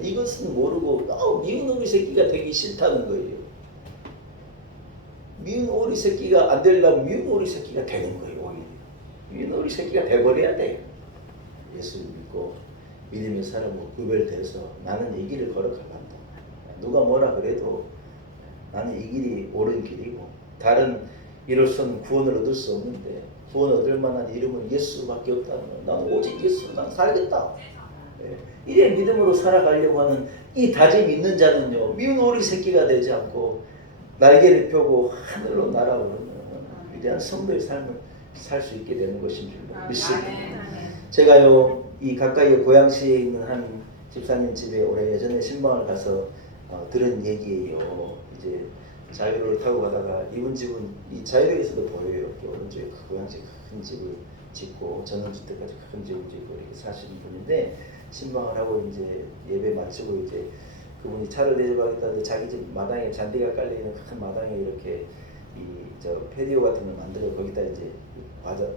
이것은 모르고 미운 오리 새끼가 되기 싫다는 거예요. 미운 오리 새끼가 안 되려면 미운 오리 새끼가 되는 거예요. 오히려 미운 오리 새끼가 돼버려야 돼요. 예수 믿고 믿음의 사람으로 구별돼서 나는 이 길을 걸어가란다. 누가 뭐라 그래도 나는 이 길이 옳은 길이고 다른 이로서는 구원을 얻을 수 없는데 구원 얻을 만한 이름은 예수밖에 없다는 거예요. 나는 오직 예수로 난 살겠다. 이래 믿음으로 살아가려고 하는 이 다짐이 있는 자는요 미운 오리 새끼가 되지 않고 날개를 펴고 하늘로 날아오르는 위대한 성도의 삶을 살 수 있게 되는 것인 줄 믿습니다. 제가요 이 가까이 고양시에 있는 한 집사님 집에 올해 예전에 신방을 가서 들은 얘기예요. 이제 자유로를 타고 가다가 이분 집은 이 자유로에서도 보여요. 오른쪽에 고양시 큰 집을 짓고 전원주택까지 큰 집을 짓고 이렇게 사시는 분인데 신방을 하고 이제 예배 마치고 이제 그분이 차를 내려가겠다는데 자기 집 마당에 잔디가 깔려 있는 큰 마당에 이렇게 패디오 같은 걸 만들어 거기다 이제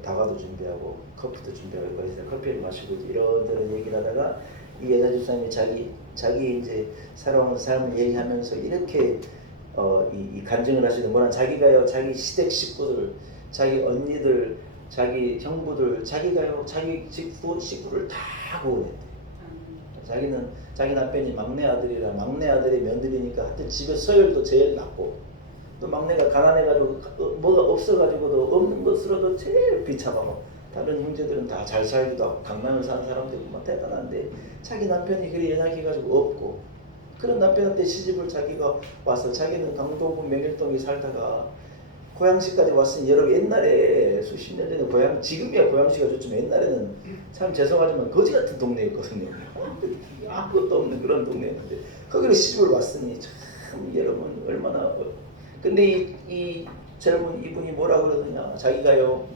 다과도 준비하고 커피도 준비하고 거기서 커피를 마시고 이런저런 얘기를 하다가 이 여자 집사님이 자기 이제 살아온 삶을 얘기하면서 이렇게 이 간증을 하시는 뭐냐 자기가요 자기 시댁 식구들 자기 언니들 자기 형부들 자기가요 자기 식구를 다 구원했대. 자기는 자기 남편이 막내 아들이라 막내 아들이 며느리니까 하여튼 집에 서열도 제일 낮고 또 막내가 가난해가지고 뭐가 없어가지고도 없는 것으로도 제일 비참하고 다른 형제들은 다 잘 살기도 하고 강남을 사는 사람들이 막 대단한데 자기 남편이 그리 연약해가지고 없고 그런 남편한테 시집을 자기가 와서 자기는 강동구 명일동에 살다가 고양시까지 왔으니 여러분 옛날에 수십 년 전에 지금이야 고양시가 좋지만 옛날에는 참 죄송하지만 거지 같은 동네였거든요. 아무것도 없는 그런 동네였는데 거기로 시집을 왔으니 참 여러분 얼마나 근데 이 젊은 이분이 뭐라 그러느냐 자기가요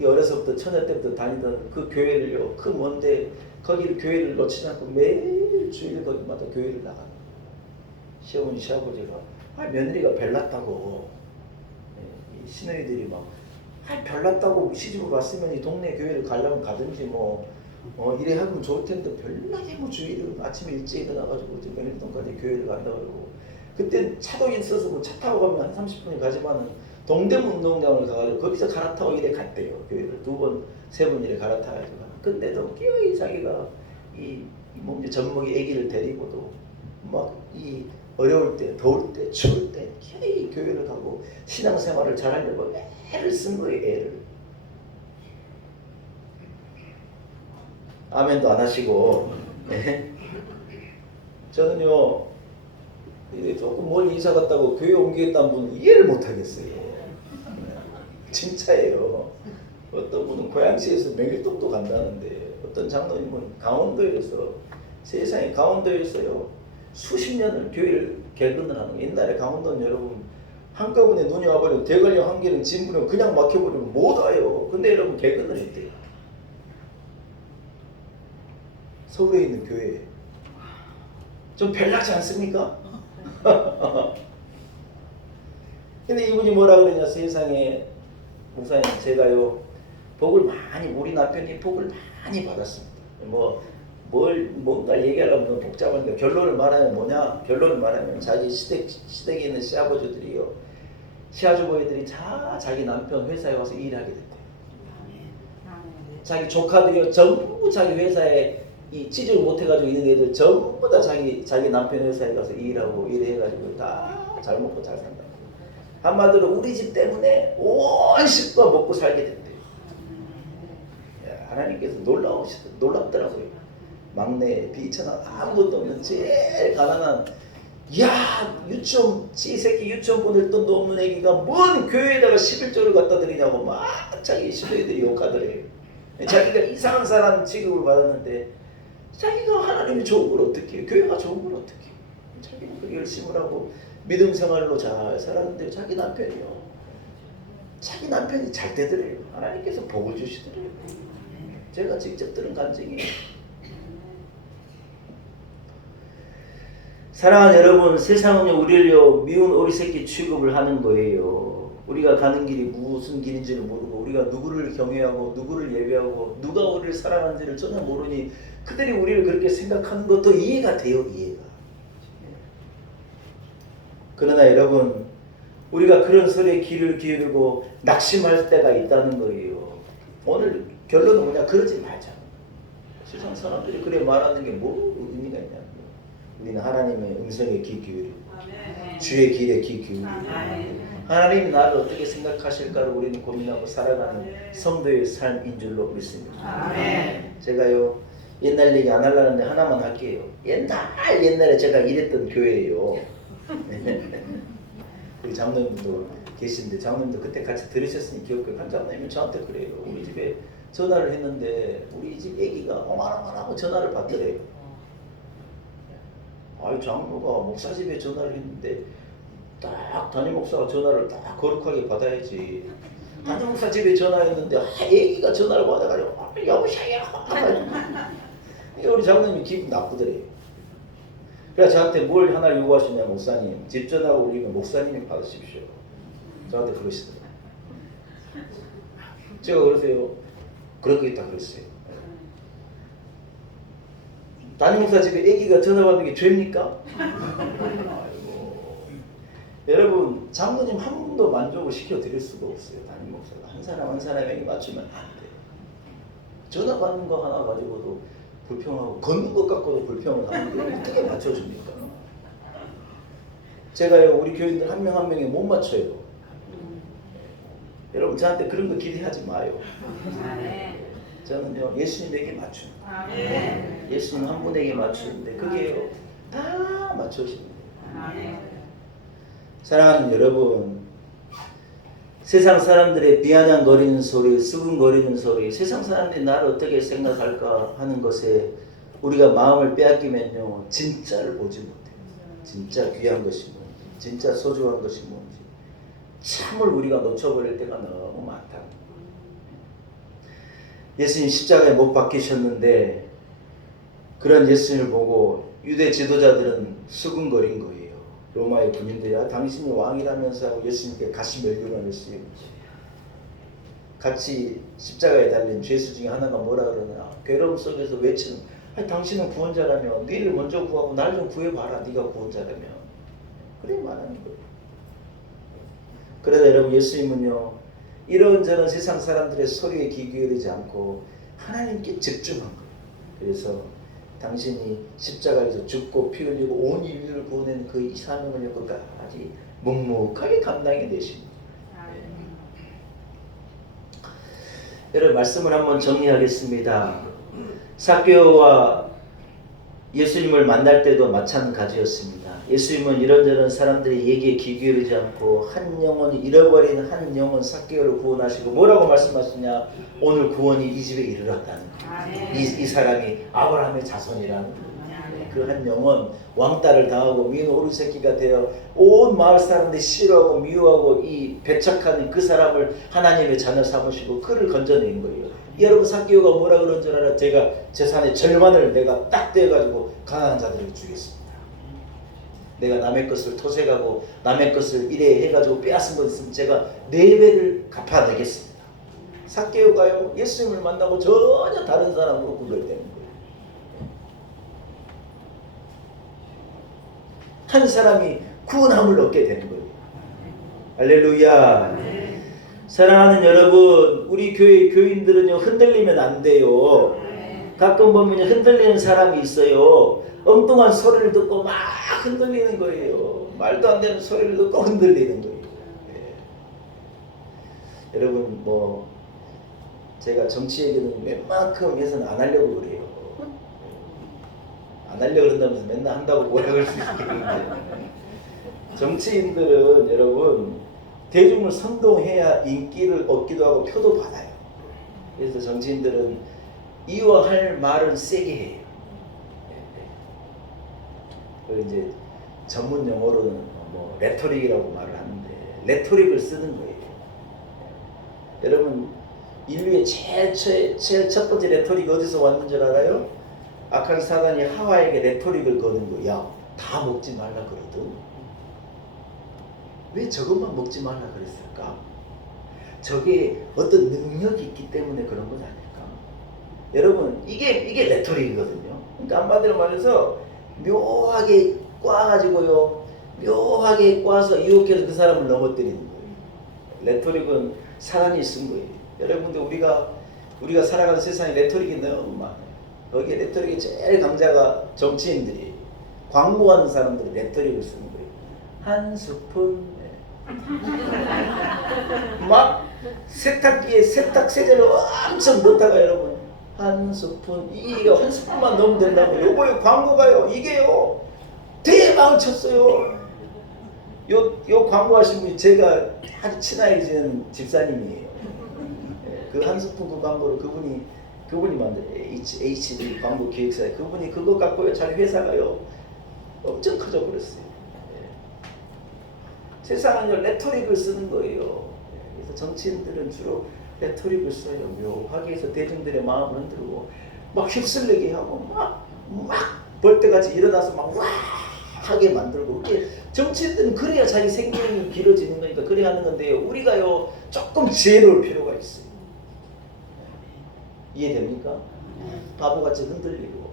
이 어려서부터 처녀 때부터 다니던 그 교회를요 그 먼데 거기를 교회를 놓치지 않고 매일 주일 거기마다 교회를 나가는 시어머니 시아버지가 며느리가 별났다고 시누이들이 막 별났다고 시집을 왔으면 이 동네 교회를 가려면 가든지 이래 하면 좋을 텐데 별나게 주일을 아침에 일찍 일어나가지고 명일동까지 교회를 간다 그러고 그때 차도 있어서 차 타고 가면 한 30분이 가지만은 동대문 운동장을 가가지고 거기서 갈아타고 이래 갔대요. 교회를 2번, 3번 이래 갈아타가지고 근데도 끼어이 자기가 이제 젖먹이 아기를 데리고도 막 이 어려울 때, 더울 때, 추울 때 끼어이 교회를 가고 신앙생활을 잘하려고 애를 쓴 거예요. 애를. 아멘도 안 하시고 저는요 조금 멀리 이사 갔다고 교회 옮기겠다는 분은 이해를 못 하겠어요. 진짜예요. 어떤 분은 고양시에서 명일동도 간다는데 어떤 장로님은 강원도에서 세상에 강원도에서요 수십 년을 교회를 개근을 하는 거예요. 옛날에 강원도는 여러분 한꺼번에 눈이 와버리면 대관령 한 개는 진부령 그냥 막혀버리면 못 와요. 근데 여러분 개근을 했대요. 서울에 있는 교회에 좀 별나지 않습니까? 근데 이분이 뭐라 그러냐 세상에 목사님 제가요 복을 많이 우리 남편이 복을 많이 받았습니다. 뭔가 얘기하려면 너무 복잡한데 결론을 말하면 뭐냐? 결론을 말하면 자기 시댁에 있는 시아버지들이요, 시아주버이들이 다 자기 남편 회사에 와서 일하게 됐대요. 자기 조카들이요 전부 자기 회사에 이 취직을 못해가지고 있는 애들 전부 다 자기 남편 회사에 가서 일하고 일해가지고 다 잘 먹고 잘 산다. 한마디로 우리 집 때문에 온 식구가 먹고 살게 됐대요. 하나님께서 놀랍더라고요. 막내 비천한 아무것도 없는 제일 가난한, 유치원 새끼 유치원 보낼 돈도 없는 애기가 뭔 교회에다가 11조를 갖다 드리냐고 막 자기 시도애들이 욕하더래요. 자기가 이상한 사람 취급을 받았는데 자기가 하나님이 좋은 걸 어떻게 해요? 교회가 좋은 걸 어떻게 해요? 자기는 그 열심을 하고 믿음 생활로 잘 살았는데 자기 남편이 잘 되더래요. 하나님께서 복을 주시더래요. 제가 직접 들은 간증이에요. 사랑하는 여러분, 세상은 우리를 미운 오리 새끼 취급을 하는 거예요. 우리가 가는 길이 무슨 길인지를 모르고 우리가 누구를 경외하고 누구를 예배하고 누가 우리를 사랑하는지를 전혀 모르니 그들이 우리를 그렇게 생각하는 것도 이해가 돼요. 이해가. 그러나 여러분, 우리가 그런 소리에 귀를 기울이고 낙심할 때가 있다는 거예요. 오늘 결론은 뭐냐? 그러지 말자. 세상 사람들이 그래 말하는 게 뭐 의미가 있냐? 우리는 하나님의 음성에 귀 기울이고 주의 길에 귀 기울이고 하나님이 나를 어떻게 생각하실까를 우리는 고민하고 살아가는 성도의 삶인 줄로 믿습니다. 제가요 옛날 얘기 안 하려는데 하나만 할게요. 옛날에 제가 일했던 교회예요. 우리 장로님도 계신데 장로님도 그때 같이 들으셨으니 기억해요. 한 장로님이 저한테 그래요. 우리 집에 전화를 했는데 우리 집 애기가 어마어마하고 전화를 받더래요. 아이 장로가 목사 집에 전화를 했는데 딱 담임 목사가 전화를 딱 거룩하게 받아야지. 담임 목사 집에 전화했는데 애기가 전화를 받아가지고 여보세요. 우리 장로님이 기분 나쁘더래요. 그래서 저한테 뭘 하나 요구하시냐, 목사님. 집 전화 올리면 목사님이 받으십시오. 저한테 그러시더라고요. 제가 그러세요. 그렇겠다 그랬어요. 담임 목사 집에 아기가 전화 받는 게 죄입니까? 아이고. 여러분, 장로님 한 분도 만족을 시켜드릴 수가 없어요. 담임 목사가 한 사람 한 사람에게 맞추면 안 돼요. 전화 받는 거 하나 가지고도 불평하고 걷는 것 갖고도 불평을 하는데 어떻게 맞춰줍니까? 제가요 우리 교인들 한 명 한 명에 못 맞춰요. 여러분 저한테 그런 거 기대하지 마요. 저는요 예수님에게 맞춥니다. 예수님 한 분에게 맞추는데 그게요 다 맞춰주십니다. 사랑하는 여러분, 세상 사람들의 비아냥거리는 소리, 수근거리는 소리, 세상 사람들이 나를 어떻게 생각할까 하는 것에 우리가 마음을 빼앗기면요 진짜를 보지 못해요. 진짜 귀한 것이 뭔지, 진짜 소중한 것이 뭔지 참을 우리가 놓쳐버릴 때가 너무 많다. 예수님 십자가에 못 박히셨는데 그런 예수님을 보고 유대 지도자들은 수근거린 거예요. 로마의 군인들이 당신이 왕이라면서 예수님께 가시 멸류관을 했어요. 같이 십자가에 달린 죄수 중에 하나가 뭐라 그러냐, 괴로움 속에서 외치는, 당신은 구원자라며 너를 먼저 구하고 날 좀 구해봐라. 네가 구원자라며. 그래 말하는 거예요. 그러나 여러분 예수님은요 이런저런 세상 사람들의 소리에 귀 기울이지 않고 하나님께 집중한 거예요. 그래서 당신이 십자가에서 죽고 피 흘리고 온 인류를 구원한 그 이 사명을 끝까지 묵묵하게 감당해내십니다. 여러분 말씀을 한번 정리하겠습니다. 삭개오와 예수님을 만날 때도 마찬가지였습니다. 예수님은 이런저런 사람들의 얘기에 귀 기울이지 않고 한 영혼이 잃어버린 한 영혼 삭개오를 구원하시고 뭐라고 말씀하시냐, 오늘 구원이 이 집에 이르렀다는 거예요. 이 사람이 아브라함의 자손이라는 그 한 영혼, 왕따를 당하고 미운 오리 새끼가 되어 온 마을 사람들이 싫어하고 미워하고 이 배척하는 그 사람을 하나님의 자녀 삼으시고 그를 건져낸 거예요. 여러분 삭개오가 뭐라 그런 줄 알아? 제가 재산의 절반을 내가 딱 떼어가지고 가난한 자들에게 주겠습니다. 내가 남의 것을 토색하고 남의 것을 이래 해가지고 빼앗은 것 있으면 제가 4배를 갚아내겠습니다. 삭개오가요 예수님을 만나고 전혀 다른 사람으로 구별되는 거예요. 한 사람이 구원함을 얻게 되는 거예요. 할렐루야. 사랑하는 여러분, 우리 교회 교인들은요 흔들리면 안 돼요. 가끔 보면 흔들리는 사람이 있어요. 엉뚱한 소리를 듣고 막 흔들리는 거예요. 말도 안 되는 소리를 듣고 흔들리는 거예요. 여러분 뭐 제가 정치 얘기는 웬만큼 해서는 안 하려고 그래요. 안 하려고 그런다면서 맨날 한다고 뭐라 그럴 수 있겠는데, 정치인들은 여러분 대중을 선동해야 인기를 얻기도 하고 표도 받아요. 그래서 정치인들은 이와 할 말은 세게 해요. 그 이제 전문 용어로는 뭐 레토릭이라고 말을 하는데 레토릭을 쓰는 거예요. 여러분 인류의 제일 첫 번째 레토릭 어디서 왔는 줄 알아요? 악한 사단이 하와에게 레토릭을 거는 거야. 야, 다 먹지 말라 그러든 왜 저것만 먹지 말라 그랬을까? 저게 어떤 능력이 있기 때문에 그런 것 아닐까? 여러분 이게 레토릭이거든요. 그러니까 한마디로 말해서 묘하게 꽈가지고요, 묘하게 꽈서 유혹해서 그 사람을 넘어뜨리는 거예요. 레토릭은 사단이 쓴 거예요. 여러분들 우리가 살아가는 세상에 레토릭이 너무 많아요. 거기에 레토릭의 제일 강자가 정치인들이, 광고하는 사람들이 레토릭을 쓰는 거예요. 한 스푼 막 세탁기에 세탁 세제를 엄청 넣다가 여러분 한 스푼, 이게 한 스푼만 넣으면 된다고. 요거요 광고가요 이게요 대박을 쳤어요. 요 광고하신 분이 제가 아주 친하게 지낸 집사님이에요. 그 한 스푼 그 광고를 그분이 만든 HD 광고 기획사에 그분이 그거 갖고요 자기 회사가요 엄청 커져 버렸어요. 세상은요 레토릭을 쓰는 거예요. 그래서 정치인들은 주로 레토릭을 써요. 묘하게 해서 대중들의 마음을 흔들고 막 휩쓸리게 하고 막 벌떼같이 일어나서 막 와 하게 만들고. 이게 정치인들은 그래야 자기 생명이 길어지는 거니까 그래 하는 건데요. 우리가요 조금 지혜로울 필요가 있어요. 이해됩니까? 바보같이 흔들리고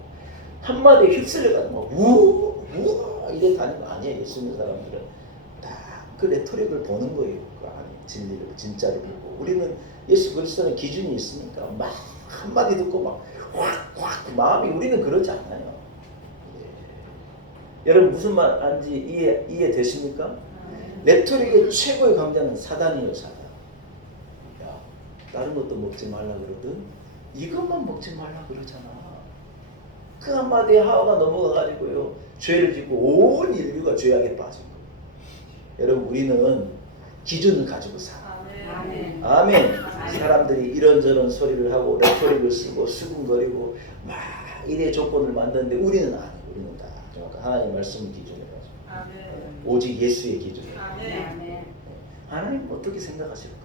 한마디에 휩쓸려가지고 우 이래 다니는 거 아니에요. 예수 믿는 사람들은 다 그 레토릭을 보는 거예요. 그 안에 진리를 진짜를 보고. 우리는 예수 그리스도는 기준이 있으니까 막 한마디 듣고 막 확 마음이, 우리는 그러지 않아요. 여러분 무슨 말인지 이해되십니까? 레토릭의 최고의 강자는 사단이에요. 사단. 야, 다른 것도 먹지 말라 그러든 이것만 먹지 말라 그러잖아. 그 한마디에 하와가 넘어가가지고요 죄를 짓고 온 인류가 죄악에 빠진 거예요. 여러분 우리는 기준을 가지고 살아. 아멘. 아멘. 사람들이 이런저런 소리를 하고 레토릭을 쓰고 수군거리고 막 이래 조건을 만드는데 우리는 아니에요. 우리는 다 정확한 하나님의 말씀을 기준으로 가지고 오직 예수의 기준으로. 하나님 어떻게 생각하실까?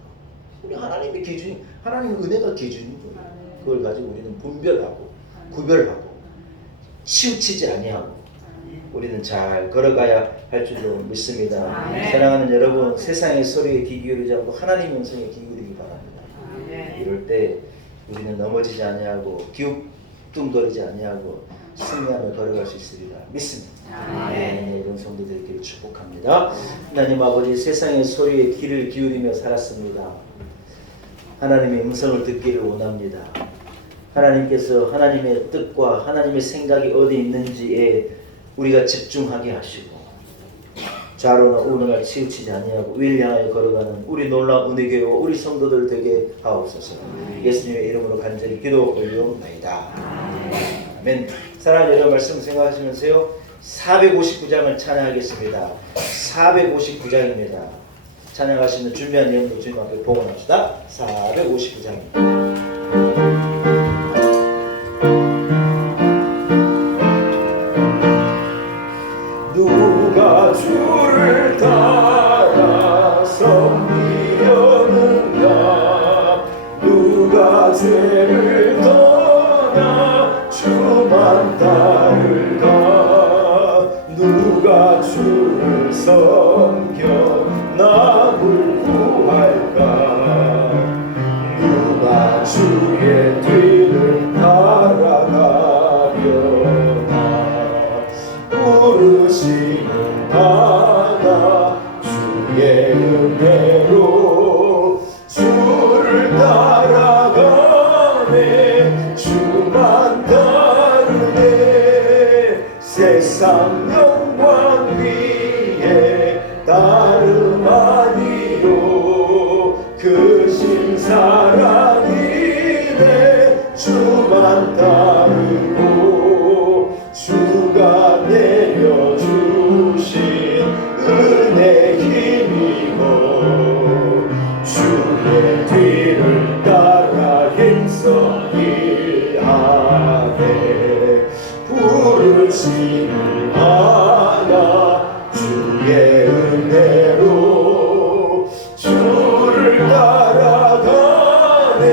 우리 하나님의 기준이, 하나님의 은혜가 기준인 거예요. 그걸 가지고 우리는 분별하고 구별하고 치우치지 아니하고 우리는 잘 걸어가야 할 줄로 믿습니다. 사랑하는 여러분, 세상의 소리에 귀 기울이지 않고 하나님의 음성에 귀 기울이기 바랍니다. 이럴 때 우리는 넘어지지 아니하고 기웃뚱거리지 아니하고 승리하며 걸어갈 수 있으리라 믿습니다. 이런 성도들에게 축복합니다. 하나님 아버지, 세상의 소리에 귀를 기울이며 살았습니다. 하나님의 음성을 듣기를 원합니다. 하나님께서 하나님의 뜻과 하나님의 생각이 어디 있는지에 우리가 집중하게 하시고 좌로나 우로나 치우치지 아니하고 위를 향하여 걸어가는 우리 놀라운 은혜교회 우리 성도들 되게 하옵소서. 예수님의 이름으로 간절히 기도 올려옵나이다. 아멘. 사랑하는 여러분, 말씀 생각하시면서요 459장을 찬양하겠습니다. 459장입니다. 찬양하시는 준비한 내용도 주님 앞에 봉헌합시다. 459장입니다. 누가 주를 따라 섬기려는가? 누가 죄를 떠나 주만 따를까? 누가 주를 섬겨 나를 구할까? 누가 주의 뒤를 따라가려나? 부르심을 받아 주의 은혜로 주를 따라가네 주만 따르네 세상 영광 위에 다름 아니요 크신 사랑이네 주만 따르고 주가 내려주신 은혜 힘이고 주의 뒤를 따라 힘써 일하네 부르심을 받아 주의 은혜로 주를 따라가네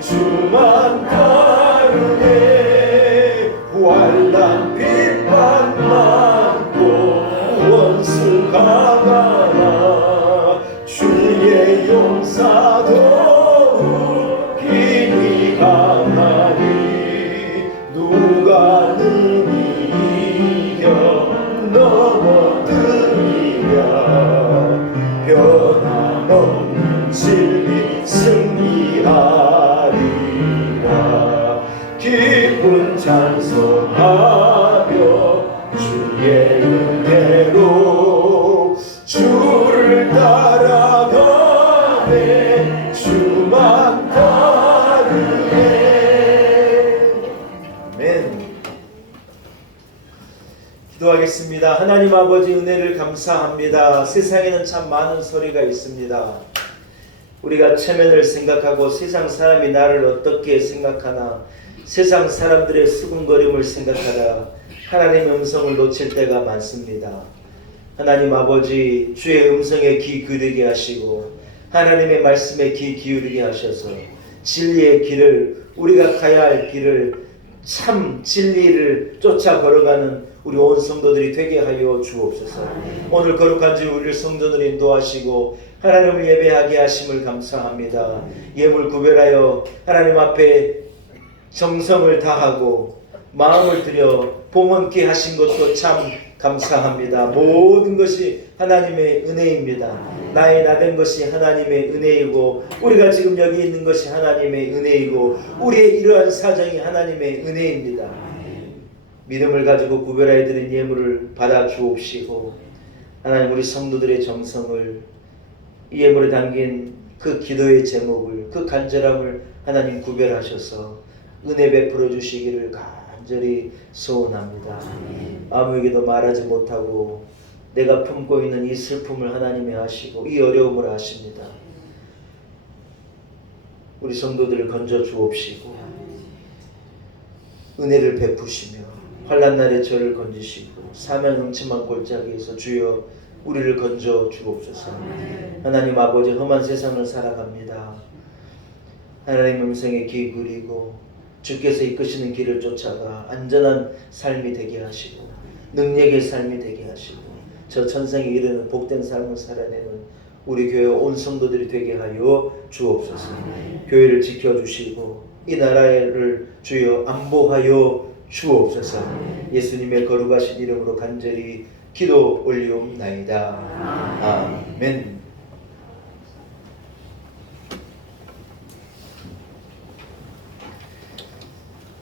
주만 따르네 환난 핍박 많고 원수가 많아 주의 용사도 힘이 강하니 누가 능히 이겨 넘어뜨리랴 변함없는 진리 승리하리라 기쁜 찬송하며 주의 은혜로 주를 따라가네 주만 따르네 아멘. 기도하겠습니다. 하나님 아버지 은혜를 감사합니다. 세상에는 참 많은 소리가 있습니다. 우리가 체면을 생각하고 세상 사람이 나를 어떻게 생각하나 세상 사람들의 수군거림을 생각하다 하나님의 음성을 놓칠 때가 많습니다. 하나님 아버지 주의 음성에 귀 기울이게 하시고 하나님의 말씀에 귀 기울이게 하셔서 진리의 길을 우리가 가야 할 길을 참 진리를 쫓아 걸어가는 우리 온 성도들이 되게 하여 주옵소서. 오늘 거룩한 주 우리를 성전으로 인도하시고 하나님을 예배하게 하심을 감사합니다. 예물 구별하여 하나님 앞에 정성을 다하고 마음을 들여 봉헌케 하신 것도 참 감사합니다. 모든 것이 하나님의 은혜입니다. 나의 나된 것이 하나님의 은혜이고 우리가 지금 여기 있는 것이 하나님의 은혜이고 우리의 이러한 사정이 하나님의 은혜입니다. 믿음을 가지고 구별하여 드린 예물을 받아 주옵시고 하나님 우리 성도들의 정성을 이 예물에 담긴 그 기도의 제목을 그 간절함을 하나님 구별하셔서 은혜 베풀어 주시기를 간절히 소원합니다. 아무에게도 말하지 못하고 내가 품고 있는 이 슬픔을 하나님이 아시고 이 어려움을 아십니다. 우리 성도들을 건져 주옵시고 은혜를 베푸시며 환난 날에 저를 건지시고 사명 음침한 골짜기에서 주여 우리를 건져 주옵소서. 하나님 아버지 험한 세상을 살아갑니다. 하나님 음성에 귀 기울이고 주께서 이끄시는 길을 쫓아가 안전한 삶이 되게 하시고 능력의 삶이 되게 하시고 저 천상에 이르는 복된 삶을 살아내는 우리 교회 온 성도들이 되게 하여 주옵소서. 교회를 지켜주시고 이 나라를 주여 안보하여 주옵소서. 예수님의 거룩하신 이름으로 간절히 기도 올리옵나이다. 아멘.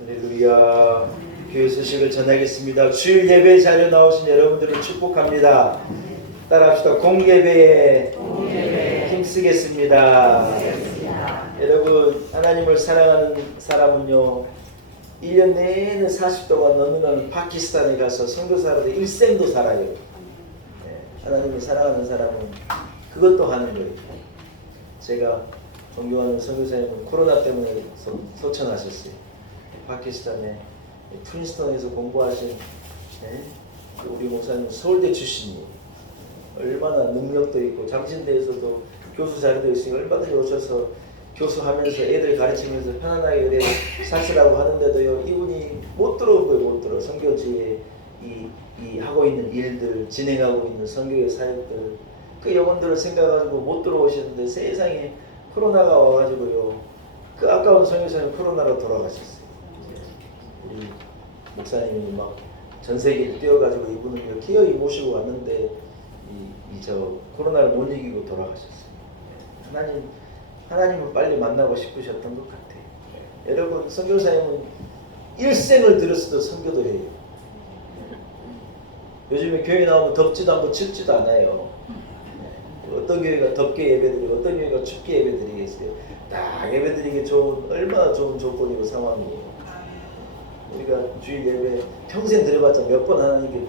할렐루야. 교회 소식을 전하겠습니다. 주일 예배 자료 나오신 여러분들을 축복합니다. 따라합시다. 공예배에 힘쓰겠습니다. 여러분 하나님을 사랑하는 사람은요 1년 내내 40도가 넘는 파키스탄에 가서 선교사로서 일생도 살아요. 네, 하나님을 사랑하는 사람은 그것도 하는 거예요. 제가 존경하는 선교사님은 코로나 때문에 소천하셨어요. 파키스탄에 프린스턴에서 공부하신 우리 목사님 서울대 출신이에요. 얼마나 능력도 있고 장신대에서도 교수 자리도 있으니 얼마든지 오셔서 교수하면서 애들 가르치면서 편안하게 사시라고 하는데도요 이분이 못 들어온 거예요. 못 들어. 선교지에 이 하고 있는 일들 진행하고 있는 선교의 사역들 그 영혼들을 생각하고 못 들어오시는데 세상에 코로나가 와가지고요 그 아까운 선교사님 코로나로 돌아가셨어요. 우리 목사님이 막 전 세계를 뛰어가지고 이분을 기어이 모시고 왔는데 저 코로나를 못 이기고 돌아가셨어요. 하나님을 빨리 만나고 싶으셨던 것 같아요. 여러분 선교사님은 일생을 들었어도 선교도 해요. 요즘에 교회 나오면 덥지도 않고 춥지도 않아요. 어떤 교회가 덥게 예배드리고 어떤 교회가 춥게 예배드리겠어요. 딱 예배드리기 좋은 얼마나 좋은 조건이고 상황이에요. 우리가 주일 예배 평생 들어봤자 몇 번 하나님께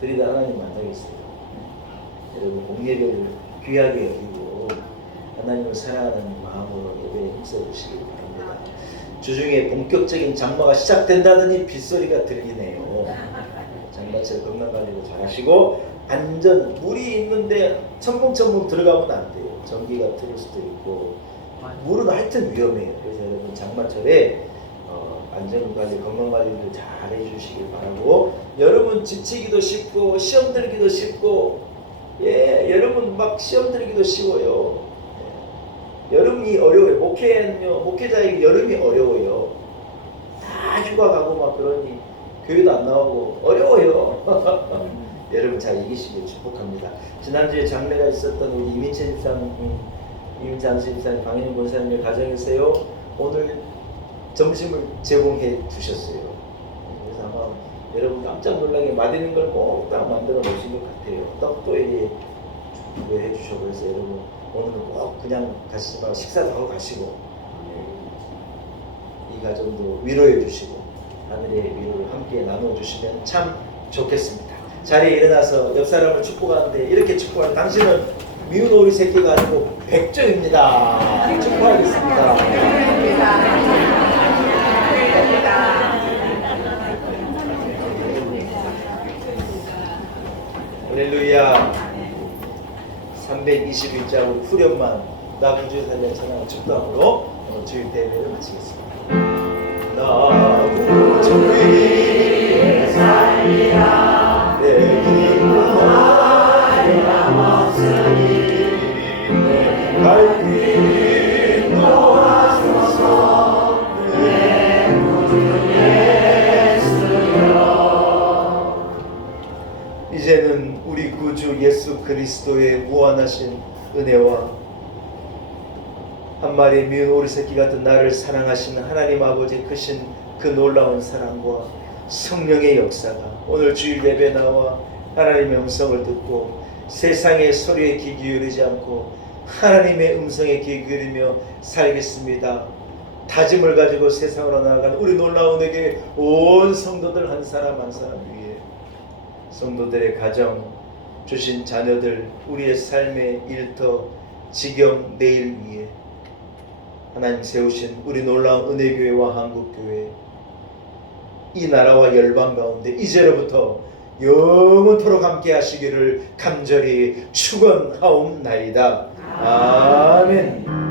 드리다 하나님 만나겠어요. 여러분 공예를 귀하게 여기고 하나님을 사랑하는 마음으로 예배에 힘써주시기 바랍니다. 주중에 본격적인 장마가 시작된다더니 빗소리가 들리네요. 장마철 건강관리도 잘하시고 안전 물이 있는데 첨벙첨벙 들어가면 안 돼요. 전기가 틀릴 수도 있고 물은 하여튼 위험해요. 그래서 여러분 장마철에 안전관리 건강관리를 잘 해주시길 바라고 여러분 지치기도 쉽고 시험 들기도 쉽고 여러분 막 시험 들기도 쉬워요. 여름이 어려워요. 목회자에게 여름이 어려워요. 다 휴가 가고 막 그러니 교회도 안 나오고 어려워요. 여러분 잘 이기시길 축복합니다. 지난주에 장례가 있었던 우리 이민찬 집사님, 방인영 권사님의 가정에서요. 오늘 점심을 제공해 주셨어요. 그래서 아마 여러분 깜짝 놀라게 맛있는 걸 딱 만들어 놓으신 것 같아요. 떡도 이렇게 준비해 주셔서 그래서 여러분 오늘은 꼭 그냥 가시지 말고 식사도 하고 가시고 이 가정도 위로해 주시고 하늘의 위로를 함께 나눠 주시면 참 좋겠습니다. 자리에 일어나서 옆 사람을 축복하는데 이렇게 축복하는 당신은 미운 오리 새끼가 아니고 백조입니다. 축복하겠습니다. 할렐루야. 321장 후렴만 나 구주의 살려 찬양을 축도함으로 오늘 주일 대회를 마치겠습니다. 나 구주의 살리라 내 기쁨 없으니 갈 길 도와소서 내 구주 예수여. 이제는 우리 구주 예수 그리스도의 무한하신 은혜와 한 마리의 미운 오리 새끼 같은 나를 사랑하시는 하나님 아버지 크신 그 놀라운 사랑과 성령의 역사가 오늘 주일 예배 나와 하나님의 음성을 듣고 세상의 소리에 귀 기울이지 않고 하나님의 음성에 귀 기울이며 살겠습니다. 다짐을 가지고 세상으로 나아간 우리 놀라운 에게 온 성도들 한 사람 한 사람 위에 성도들의 가정, 주신 자녀들, 우리의 삶의 일터, 지경, 내일 위에 하나님 세우신 우리 놀라운 은혜교회와 한국교회 이 나라와 열방 가운데 이제로부터 영원토록 함께 하시기를 간절히 축원하옵나이다. 아멘.